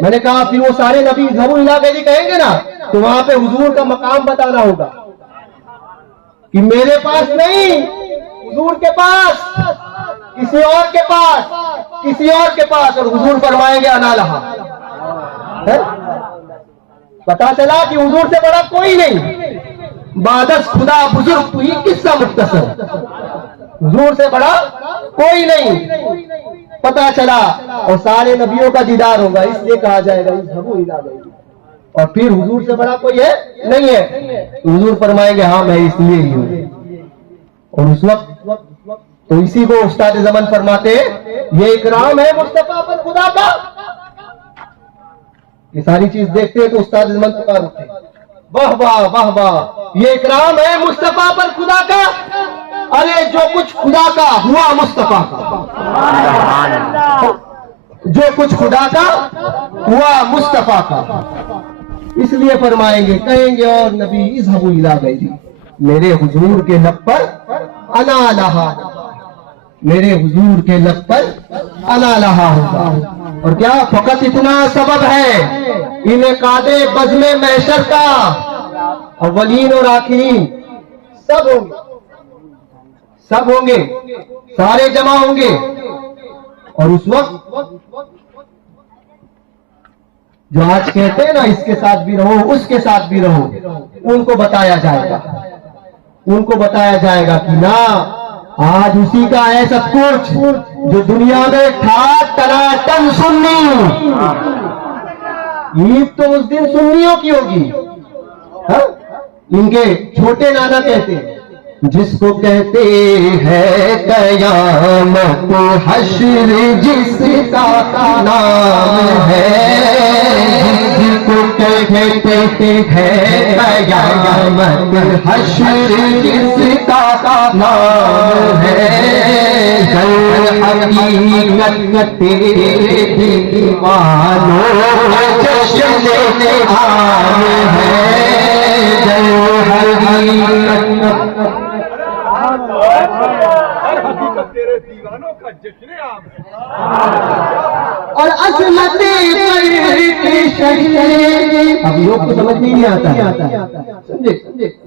मैंने कहा फिर वो सारे नबी ज़रूर इला गैरी कहेंगे ना, तो वहां पे हुजूर का मकाम बताना होगा कि मेरे पास नहीं, हुजूर के पास, किसी और के पास, किसी और के पास। और हुजूर फरमाएंगे अना लहा। पता चला कि हुजूर से बड़ा कोई नहीं। बादस खुदा बुजुर्ग तू ही किस्सा मुख्तसर, हुजूर से बड़ा कोई नहीं। पता चला और सारे नबियों का दीदार होगा, इसलिए कहा जाएगा इज़हबू इला गैरी। और फिर हुजूर से बड़ा कोई है नहीं है, तो हुजूर फरमाएंगे हाँ मैं इसलिए ही हूं। और उस वक्त तो इसी को उस्ताद ज़मान फरमाते ये इकराम है मुस्तफा पर खुदा का। ये सारी चीज देखते हैं तो उस्ताद ज़मान पुकार उठते, वाह वाह वाह वाह, ये इकराम है मुस्तफा पर खुदा का। अरे जो कुछ खुदा का हुआ मुस्तफा का, जो कुछ खुदा का हुआ मुस्तफा का। इसलिए फरमाएंगे, कहेंगे और नबी इज़हबू इला गैरी, मेरे हुजूर के लब पर अना लहा, मेरे हुजूर के लब पर अना लहा होगा। और क्या फकत इतना सबब है इनेकादे बज़्मे महशर का, अव्वलीन और आखिरीन सब होंगे, सब होंगे, सारे जमा होंगे। और उस वक्त जो आज कहते हैं ना इसके साथ भी रहो उसके साथ भी रहो, उनको बताया जाएगा, उनको बताया जाएगा कि ना आज उसी का है सब कुछ जो दुनिया में था टनाटन सुन्नी। ईद तो उस दिन सुन्नियों की होगी। हाँ? इनके छोटे नाना कहते हैं जिसको कहते हैं कयामत हश्र जिसका नाम है, जिसको कहते हैं कयामत हश्र जिसका नाम है। हकीकत तेरे दीवानों जश्न आम है। तेरे दीवानों का जश्न आम है। और अज़मत अब लोग को समझ नहीं आता, समझे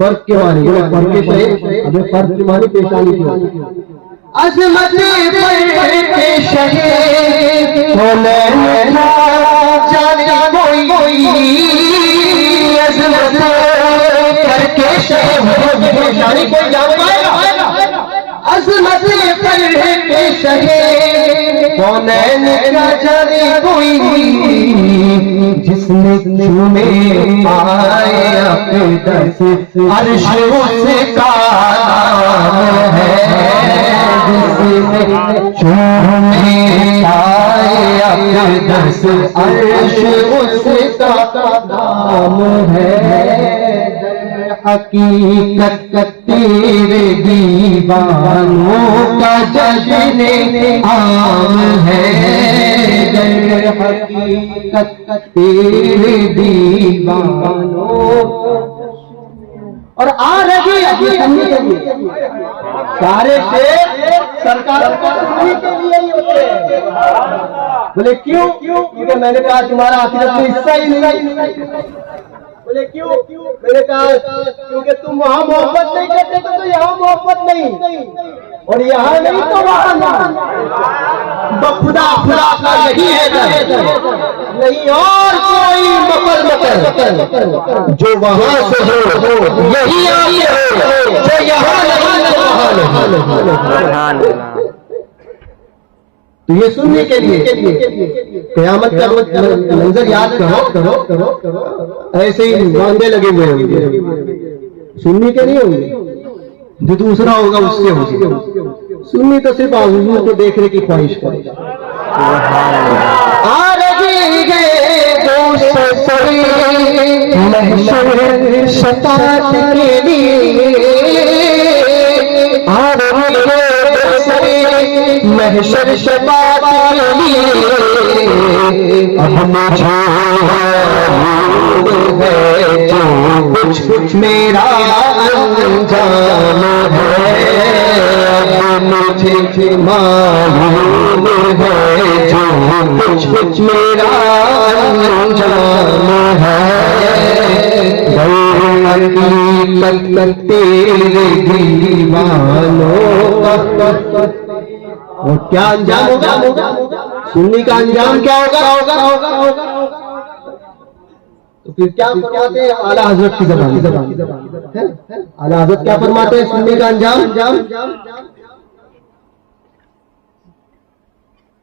फर्क के माने, फर्क के शहीद, अबे फर्क के माने पेशानी की अज़मत शहीद जाने कोई अज़मत करके पेशानी कोई जान पाएगा। अज़मत करके शहीद कौनैन का जाने कोई, जिसने चूमे पाए अक़दस अर्श उसका नाम है। जिसने चूमे पाए अक़दस अर्श उसका नाम है। हकीकत तेरे दीवानों का जश्न आम है। हकीकत तेरे दीवानों और आ रही सारे शेर सरकार को सुनने के लिए ही होते हैं। बोले क्यों? क्योंकि मैंने कहा तुम्हारा आखिरत में हिस्सा ही नहीं। बोले क्यों? मैंने कहा क्योंकि तुम वहां मोहब्बत नहीं करते तो यहाँ मोहब्बत नहीं, और यहाँ नहीं तो वहां खुदा खुदा का यही है, नहीं और कोई मकर जो वहां से हो यही आगे हो, जो यहाँ नहीं। तो ये सुनने के लिए क़यामत का मंजर याद करो, ऐसे ही मांगे लगे हुए होंगे, सुन्नी के नहीं होंगे, जो दूसरा होगा उसके होंगे। सुन्नी तो सिर्फ हुजूर को देखने की ख्वाहिश करेगा। आ रही है महशर शफाअत के लिए, आ रही है महशर शफाअत के लिए। अब है जो कुछ मेरा अंजाम है, मुझे मालूम है जो कुछ कुछ मेरा अंजाम है, हकीकत तेरे दीवानों का और क्या अंजाम होगा? सुन्नी का अंजाम क्या होगा? तो फिर क्या फरमाते हैं आला हजरत की ज़बान? आला हजरत क्या फरमाते हैं सुन्नी का अंजाम?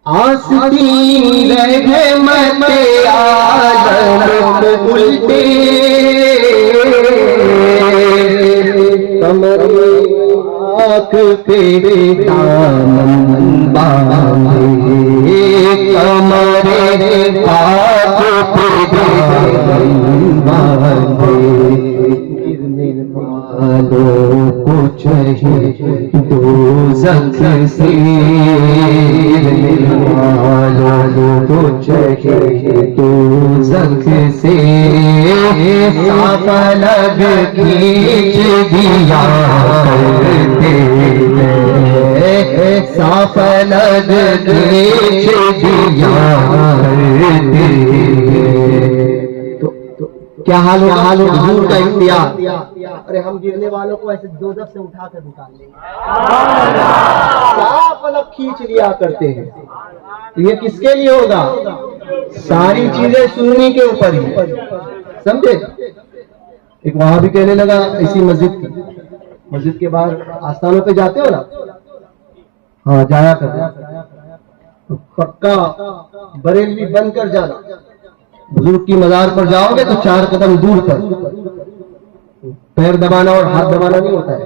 आस्तीन रहमत आलम उल्टे कमर आँख पे दामन बांधे, कमर आँख पे दामन बांधे, गिरने वालों को चाहिए दोज़ख से, गिरने वालों को चाहिए दोज़ख से, साफ लग खींच दिया करते हैं, साफ लग खींच दिया करते हैं। तो क्या हाल होगा? हुजूर का इख्तियार। अरे हम गिरने वालों को ऐसे दोज़ख से उठा कर निकाल लेंगे, साफ अलग खींच लिया करते हैं। तो ये किसके लिए होगा? सारी चीजें सुन्नी के ऊपर ही, समझे? एक वहां भी कहने लगा इसी मस्जिद के बाहर आस्थानों पे जाते हो ना? हाँ जाया कर, तो पक्का बरेलवी बनकर जाना। बुजुर्ग की मजार पर जाओगे तो 4 कदम दूर पर पैर दबाना और हाथ दबाना नहीं होता है,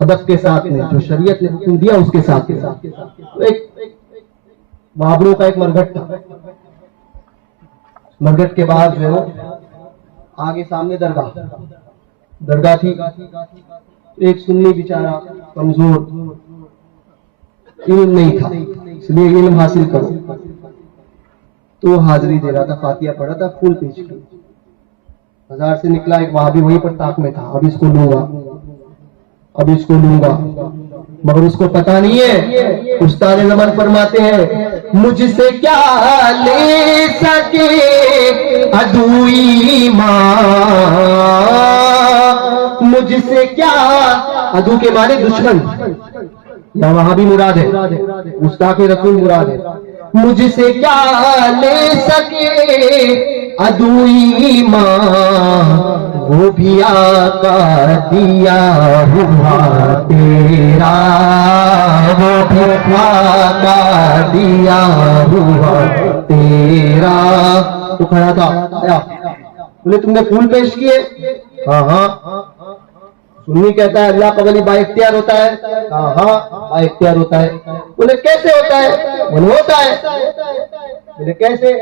अदब के साथ में, जो शरीयत ने हुक्म दिया उसके साथ। तो एक बाबरों का एक मरघट था, मरघट के बाद जो है आगे सामने दरगाह थी। एक सुन्नी बेचारा कमजोर, इल्म नहीं था, इसलिए इल्म हासिल करो, तो हाजिरी दे रहा था, फातिहा पढ़ा था, फूल पेश किया। बाजार से निकला एक वहां भी वहीं पर ताक में था, अब इसको लूंगा, मगर उसको पता नहीं है उस्ताद ज़मान फरमाते हैं मुझसे क्या ले सके अदुई माँ, मुझसे क्या, अदू के माने दुश्मन, या वहां भी मुराद है, गुस्ताखे रसूल मुराद है। मुझसे क्या ले सके अदुई माँ, वो भी आका दिया हुआ तेरा, वो भी आका दिया हुआ तेरा। तो खड़ा था, बोले तुमने फूल पेश किए? हाँ। सुन्नी कहता है अल्लाह का वली बाइख्तियार होता है? हाँ बाइख्तियार होता है। बोले कैसे होता है? बोले होता है। बोले कैसे?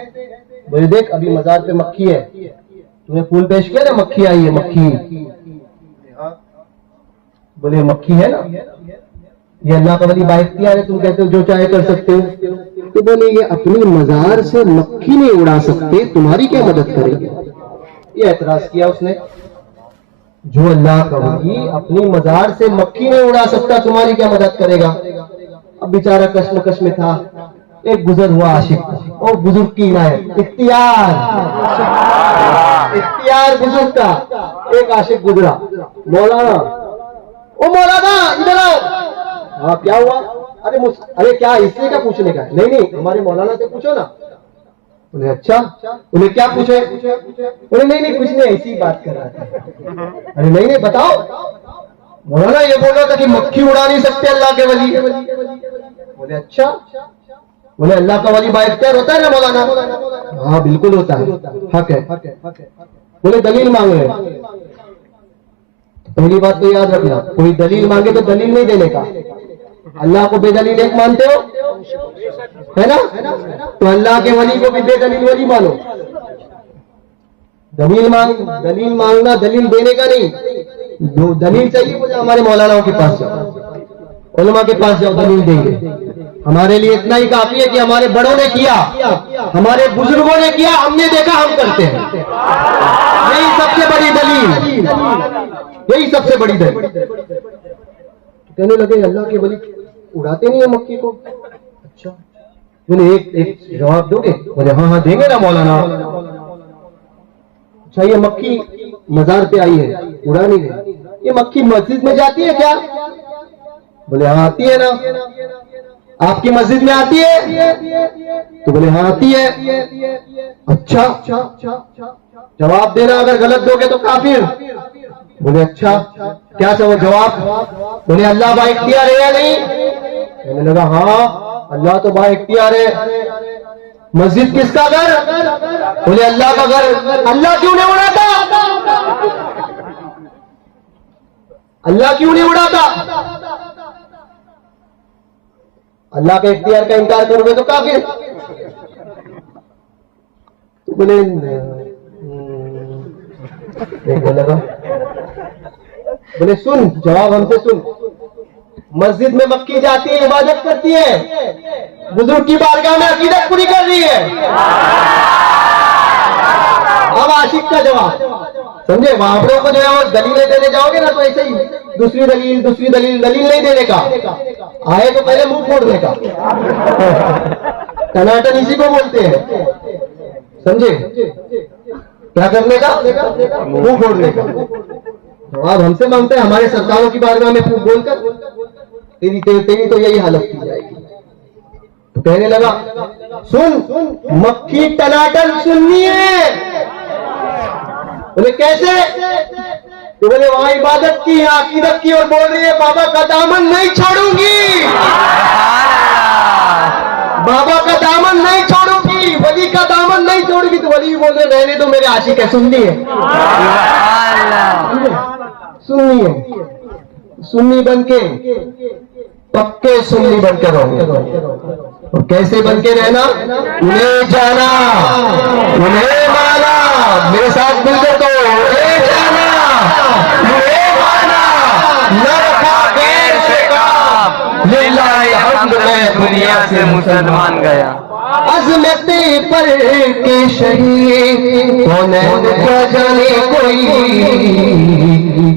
बोले देख अभी मजार पे मक्खी है, तूने फूल पेश किया ना, मक्खी आई है, मक्खी। बोले मक्खी है ना, ये अल्लाह का वली बाइख्तियार है, तुम कहते हो जो चाहे कर सकते हो। तो बोले ये अपनी मजार से मक्खी नहीं उड़ा सकते, तुम्हारी क्या मदद करेंगे? ये एतराज किया उसने, जो अल्लाह का वली अपनी मजार से मक्खी नहीं उड़ा सकता, तुम्हारी क्या मदद करेगा? अब बेचारा कश्मकश में था, एक गुजर हुआ आशिक, और बुजुर्ग की इनायत, इख्तियार बुजुर्ग का, एक आशिक गुजरा, मौलाना, ओ मौलाना इधर आओ। हाँ क्या हुआ? अरे क्या इसलिए क्या पूछने का? नहीं हमारे मौलाना से पूछो ना। बोले अच्छा, उन्हें क्या पूछे? बोले नहीं कुछ नहीं, ऐसी बात कर रहा था। अरे नहीं बताओ। मौलाना ये बोल रहा था कि मक्खी उड़ा नहीं सकते अल्लाह के वली। बोले अच्छा, बोले अल्लाह का वली बाइख्तियार होता है ना मौलाना? हाँ बिल्कुल होता है, हक है। बोले दलील मांग रहे। पहली बात तो याद रखना, कोई दलील मांगे तो दलील नहीं देने का। अल्लाह को बेदलील एक मानते हो, है ना? तो अल्लाह के वली को भी बेदलील वली मानो। दलील मांगना दलील देने का नहीं। जो दलील चाहिए मुझे हमारे मौलानाओं के पास जाओ, उलमा के पास जाओ, दलील देंगे। हमारे लिए इतना ही काफी है कि हमारे बड़ों ने किया, हमारे बुजुर्गों ने किया, हमने देखा, हम करते हैं। यही सबसे बड़ी दलील, यही सबसे बड़ी दलील। कहने लगे अल्लाह के वली उड़ाते नहीं है मक्खी को। अच्छा, बोले एक जवाब दोगे? बोले हाँ हाँ देंगे ना मौलाना। अच्छा, ये मक्खी मजार पे आई है, उड़ा नहीं रही, ये मक्खी मस्जिद में जाती है क्या? बोले हाँ आती है ना। आपकी मस्जिद में आती है? तो बोले हाँ आती है। अच्छा, जवाब देना, अगर गलत दोगे तो काफिर। बोले अच्छा, क्या जवाब? बोले अल्लाह बा इख्तियार है या नहीं? कहने लगा हाँ अल्लाह तो बा इख्तियार है। मस्जिद किसका घर? बोले अल्लाह का घर। अल्लाह क्यों नहीं उड़ाता? अल्लाह क्यों नहीं उड़ाता? अल्लाह के इख्तियार का इनकार करोगे तो काफिर। तो बोले देखने लगा, बोले सुन, जवाब हमसे सुन। मस्जिद में मक्खी जाती है, इबादत करती है, बुजुर्ग की बारगाह में अकीदत पूरी कर रही है। अब आशिक का जवाब समझे। वहां को जो है वो दलीलें देने जाओगे ना तो ऐसे ही दूसरी दलील नहीं देने का, आए तो पहले मुंह फोड़ने का। टनाटन इसी को बोलते हैं, समझे। क्या करने का? मुंह फोड़ने का। जवाब हमसे मांगते हैं, हमारे सरकारों की बारगाह में फूक बोलकर तेरी तो यही हालत की जाएगी। तो कहने लगा सुन, मक्खी टनाटन सुननी है। बोले कैसे? तो बोले वहां इबादत की, अकीदत की, और बोल रही है बाबा का दामन नहीं छोड़ूंगी, बाबा का दामन नहीं छोड़ूंगी, वली का दामन नहीं छोड़ूंगी। तो वली बोल रहे रहने तो मेरे आशिक है, सुननी है, सुननी है। सुन्नी बनके, पक्के सुन्नी बनके रहो। और कैसे बनके रहना? उन्हें जाना, उन्हें माना। मेरे साथ मिलकर तो उन्हें जाना, उन्हें माना, न रखा गैर से काम। लिल्लाहि हम्द, मैं दुनिया से मुसलमान गया। अज़मते पर के शहीद कौनैन क्या जाने कोई,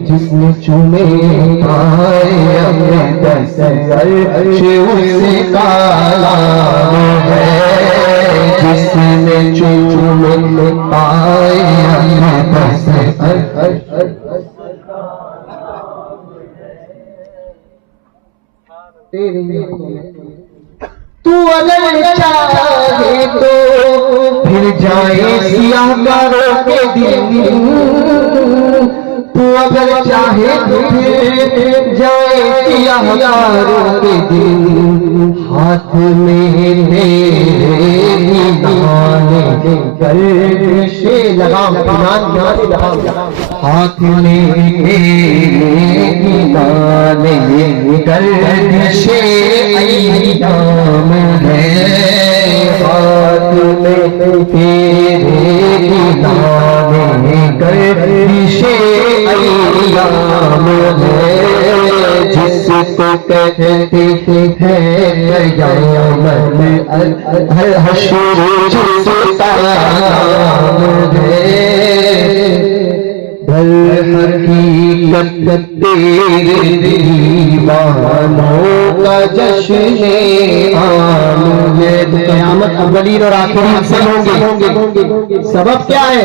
जिसने चूमे पाए अपने दस्तरश उससे काला है, जिसने चूमे पाए अपने दस्तरश। तू अगर चाहे तो फिर जाए सियाकारों के दिन, तू अगर चाहे तो फिर जाए सियाकारों के दिन। हाथ में तेरे निशाने गर्दिश लगाम, हाथ में तेरे निशाने गर्दिश अय्याम है, हाथ में तेरे निशाने गर्दिश अय्याम है, जिसको कहते हैं क़यामत हश्र जिसका नाम है। दर हकीकत तेरे दीवानों का जश्न आम है। क़यामत अव्वलीन और आखिरीन से होंगे। सबब क्या है?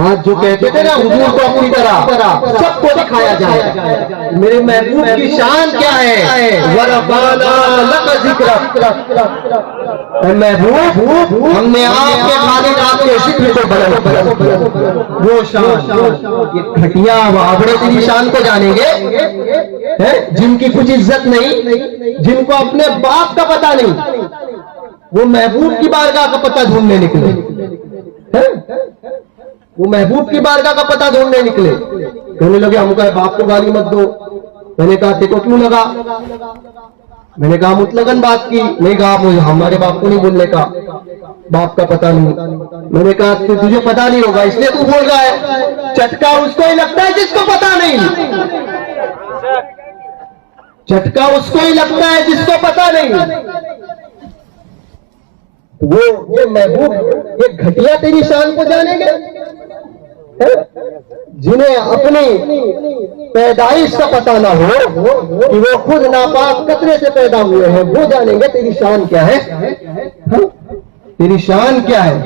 आज जो कहते थे ना हुजूर को अपनी तरह सबको दिखाया जाए। मेरे महबूब की शान क्या है? वरफ़अना लका ज़िक्रक। महबूब, हमने आपके खालिद आपके जिक्र को बुलंद किया। वो शान, ये घटिया वाबड़े तेरी शान को जानेंगे हैं, जिनकी कुछ इज्जत नहीं, जिनको अपने बाप का पता नहीं, वो महबूब की बारगाह का पता ढूंढने निकले हैं। वो महबूब की बारगाह का पता ढूंढने निकले। कहने लगे हमको बाप को गाली मत दो। मैंने कहा देखो क्यों लगा? मैंने कहा मुतलकन बात की। नहीं कहा मुझे हमारे बाप को नहीं बोलने का, बाप का पता नहीं। मैंने कहा तुझे पता नहीं होगा इसलिए तू बोल रहा है। चटका उसको ही लगता है जिसको पता नहीं, चटका उसको ही लगता है जिसको पता नहीं। वो ये महबूब, ये घटिया तेरी शान को जानेंगे। जिन्हें अपनी पैदाइश का पता ना हो कि वो खुद नापाक कतरे से पैदा हुए हैं, वो जानेंगे तेरी शान क्या है। तेरी शान क्या है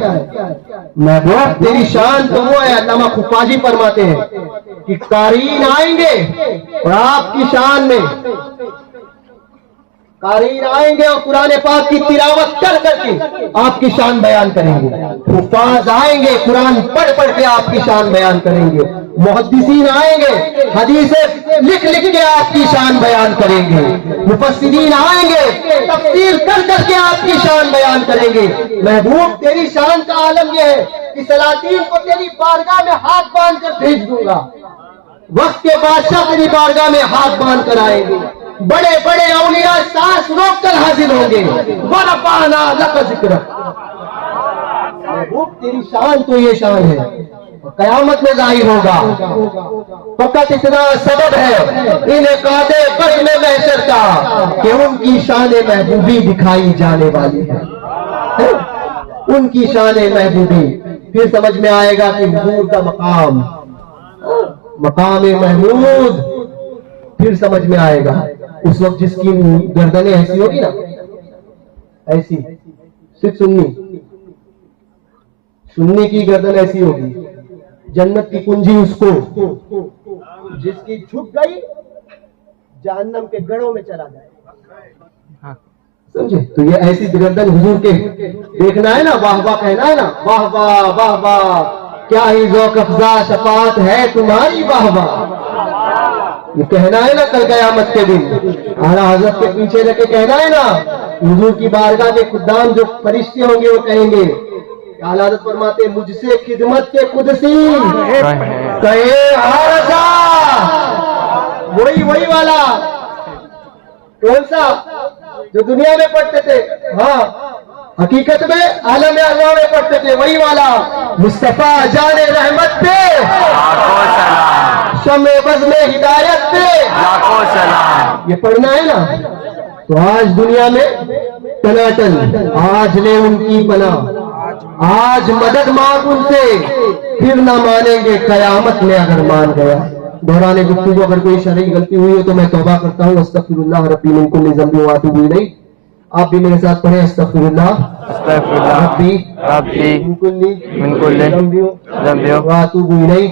महबूब? तेरी शान तो वो है, अल्लामा खुफाजी फरमाते हैं कि कारीन आएंगे और आपकी शान में कारीन आएंगे और कुरान पाक की तिलावत कर करके आपकी शान बयान करेंगे। हुफ्फाज आएंगे, कुरान पढ़ पढ़ के आपकी शान बयान करेंगे। मुहद्दिसीन आएंगे, हदीसें लिख लिख के आपकी शान बयान करेंगे। मुफस्सिरीन आएंगे, तफसीर कर करके आपकी शान बयान करेंगे। महबूब तेरी शान का आलम यह है कि सलातीन को तेरी बारगाह में हाथ बांध कर भेज दूंगा। वक्त के बादशाह तेरी बारगाह में हाथ बांध कर आएंगे। बड़े बड़े औलिया सांस रोक कर हाजिर होंगे। वरफाना लक ज़िक्रक। महबूब तेरी शान तो ये शान है, कयामत में जाहिर होगा। फकत इतना सबब है इनेकादे बज़्म महशर का कि उनकी शान महबूबी दिखाई जाने वाली है। उनकी शान महबूबी फिर समझ में आएगा कि हुजूर का मकाम, मकाम महमूद फिर समझ में आएगा। उस वक्त जिसकी गर्दनें ऐसी होगी ना, ऐसी सिर्फ सुन्नी की गर्दन ऐसी होगी, जन्नत की कुंजी उसको, जिसकी झुक गई जहन्नम के गढ़ों में चला जाए। समझे? तो ये ऐसी गर्दन हुजूर के देखना है ना, वाह वाह कहना है ना, वाह वाह वाह वाह, क्या ही ज़ौक़ अफ़ज़ा शफ़ाअत है तुम्हारी, वाह वाह। ये कहना है ना कल क़यामत के दिन आला हज़रत के पीछे रह के कहना है ना, हुजूर की बारगाह के खुदाम जो फरिश्ते होंगे वो कहेंगे, आला हज़रत फरमाते मुझसे खिदमत के कुदसी कहे हारसा। वही वाला कौन सा जो दुनिया में पढ़ते थे, हाँ हकीकत में आलम अल्लाह में पढ़ते थे, वही वाला मुस्तफा जाने रहमत पे शमे बज़्म हिदायत पे ये पढ़ना है ना। तो आज दुनिया में टनाटन, आज ले उनकी पनाह, आज मदद मांग उनसे, फिर ना मानेंगे कयामत में अगर मान गया। दोहराने गुफ्तगू अगर कोई शरई गलती हुई हो तो मैं तौबा करता हूँ। अस्तग़फिरुल्लाह रब्बी मिन कुल्लि ज़ंबिन व अतूबु इलैह। आप भी मेरे साथ पढ़ें, अस्तग़फिरुल्लाह रब्बी मिन कुल्लि ज़ंबिन व अतूबु इलैह।